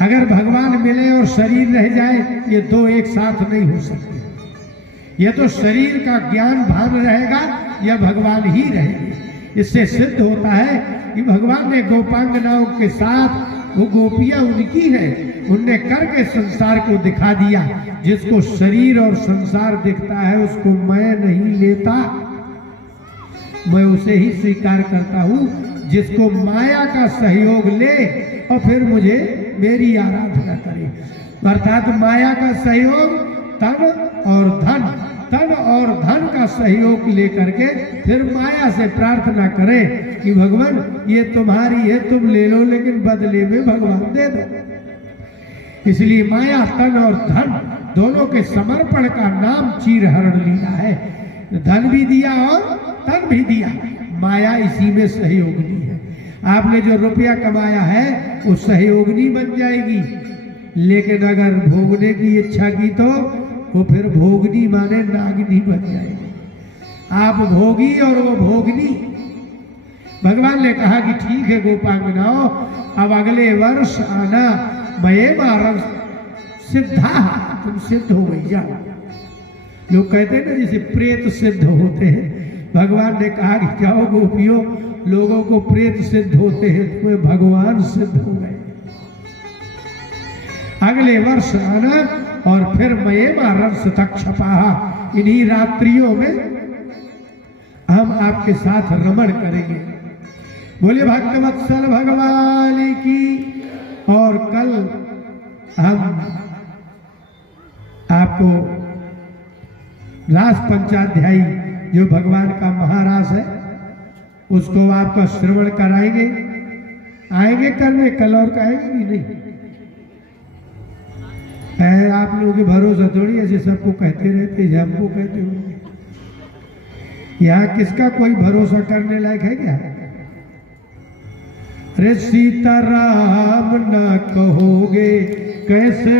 अगर भगवान मिले और शरीर रह जाए, ये दो एक साथ नहीं हो सकते। ये तो शरीर का ज्ञान भान रहेगा या भगवान ही रहेंगे। इससे सिद्ध होता है कि भगवान ने गोपांगनाओं के साथ, वो गोपियां उनकी है, उनने करके संसार को दिखा दिया। जिसको शरीर और संसार दिखता है उसको मैं नहीं लेता, मैं उसे ही स्वीकार करता हूँ जिसको माया का सहयोग ले और फिर मुझे मेरी आराधना करे। अर्थात माया का सहयोग तन और धन, तन और धन का सहयोग लेकर के फिर माया से प्रार्थना करें कि भगवान ये तुम्हारी है, तुम ले लो, लेकिन बदले में भगवान दे दो। इसलिए माया, तन और धन दोनों के समर्पण का नाम चीरहरण लीला है। धन भी दिया और तन भी दिया, माया इसी में सहयोगनी है। आपने जो रुपया कमाया है वो सहयोगनी बन जाएगी, लेकिन अगर भोगने की इच्छा की तो वो फिर भोगनी माने नागनी बन जाएगी। आप भोगी और वो भोगनी। भगवान ने कहा कि ठीक है गोपांगनाओं, अब अगले वर्ष आना, मये मारस सिद्धा, तुम सिद्ध हो गई जाओ। लोग कहते हैं ना जैसे प्रेत सिद्ध होते हैं, भगवान ने कहा कि जाओ गोपियों, लोगों को प्रेत सिद्ध होते हैं, तुम्हें भगवान सिद्ध हो गए। अगले वर्ष आना और फिर मये मारस तक छपा, इन्हीं रात्रियों में हम आपके साथ रमण करेंगे। बोले भक्तवत्सल भगवान की। और कल हम आपको रास पंचाध्यायी जो भगवान का महारास है उसको आपका श्रवण कराएंगे। आएंगे करने कल, और कहेंगे कि नहीं? है आप लोगों के भरोसा थोड़ी ऐसे सबको कहते रहते, हमको कहते होंगे। यहाँ किसका कोई भरोसा करने लायक है क्या? अरे सीताराम ना कहोगे कैसे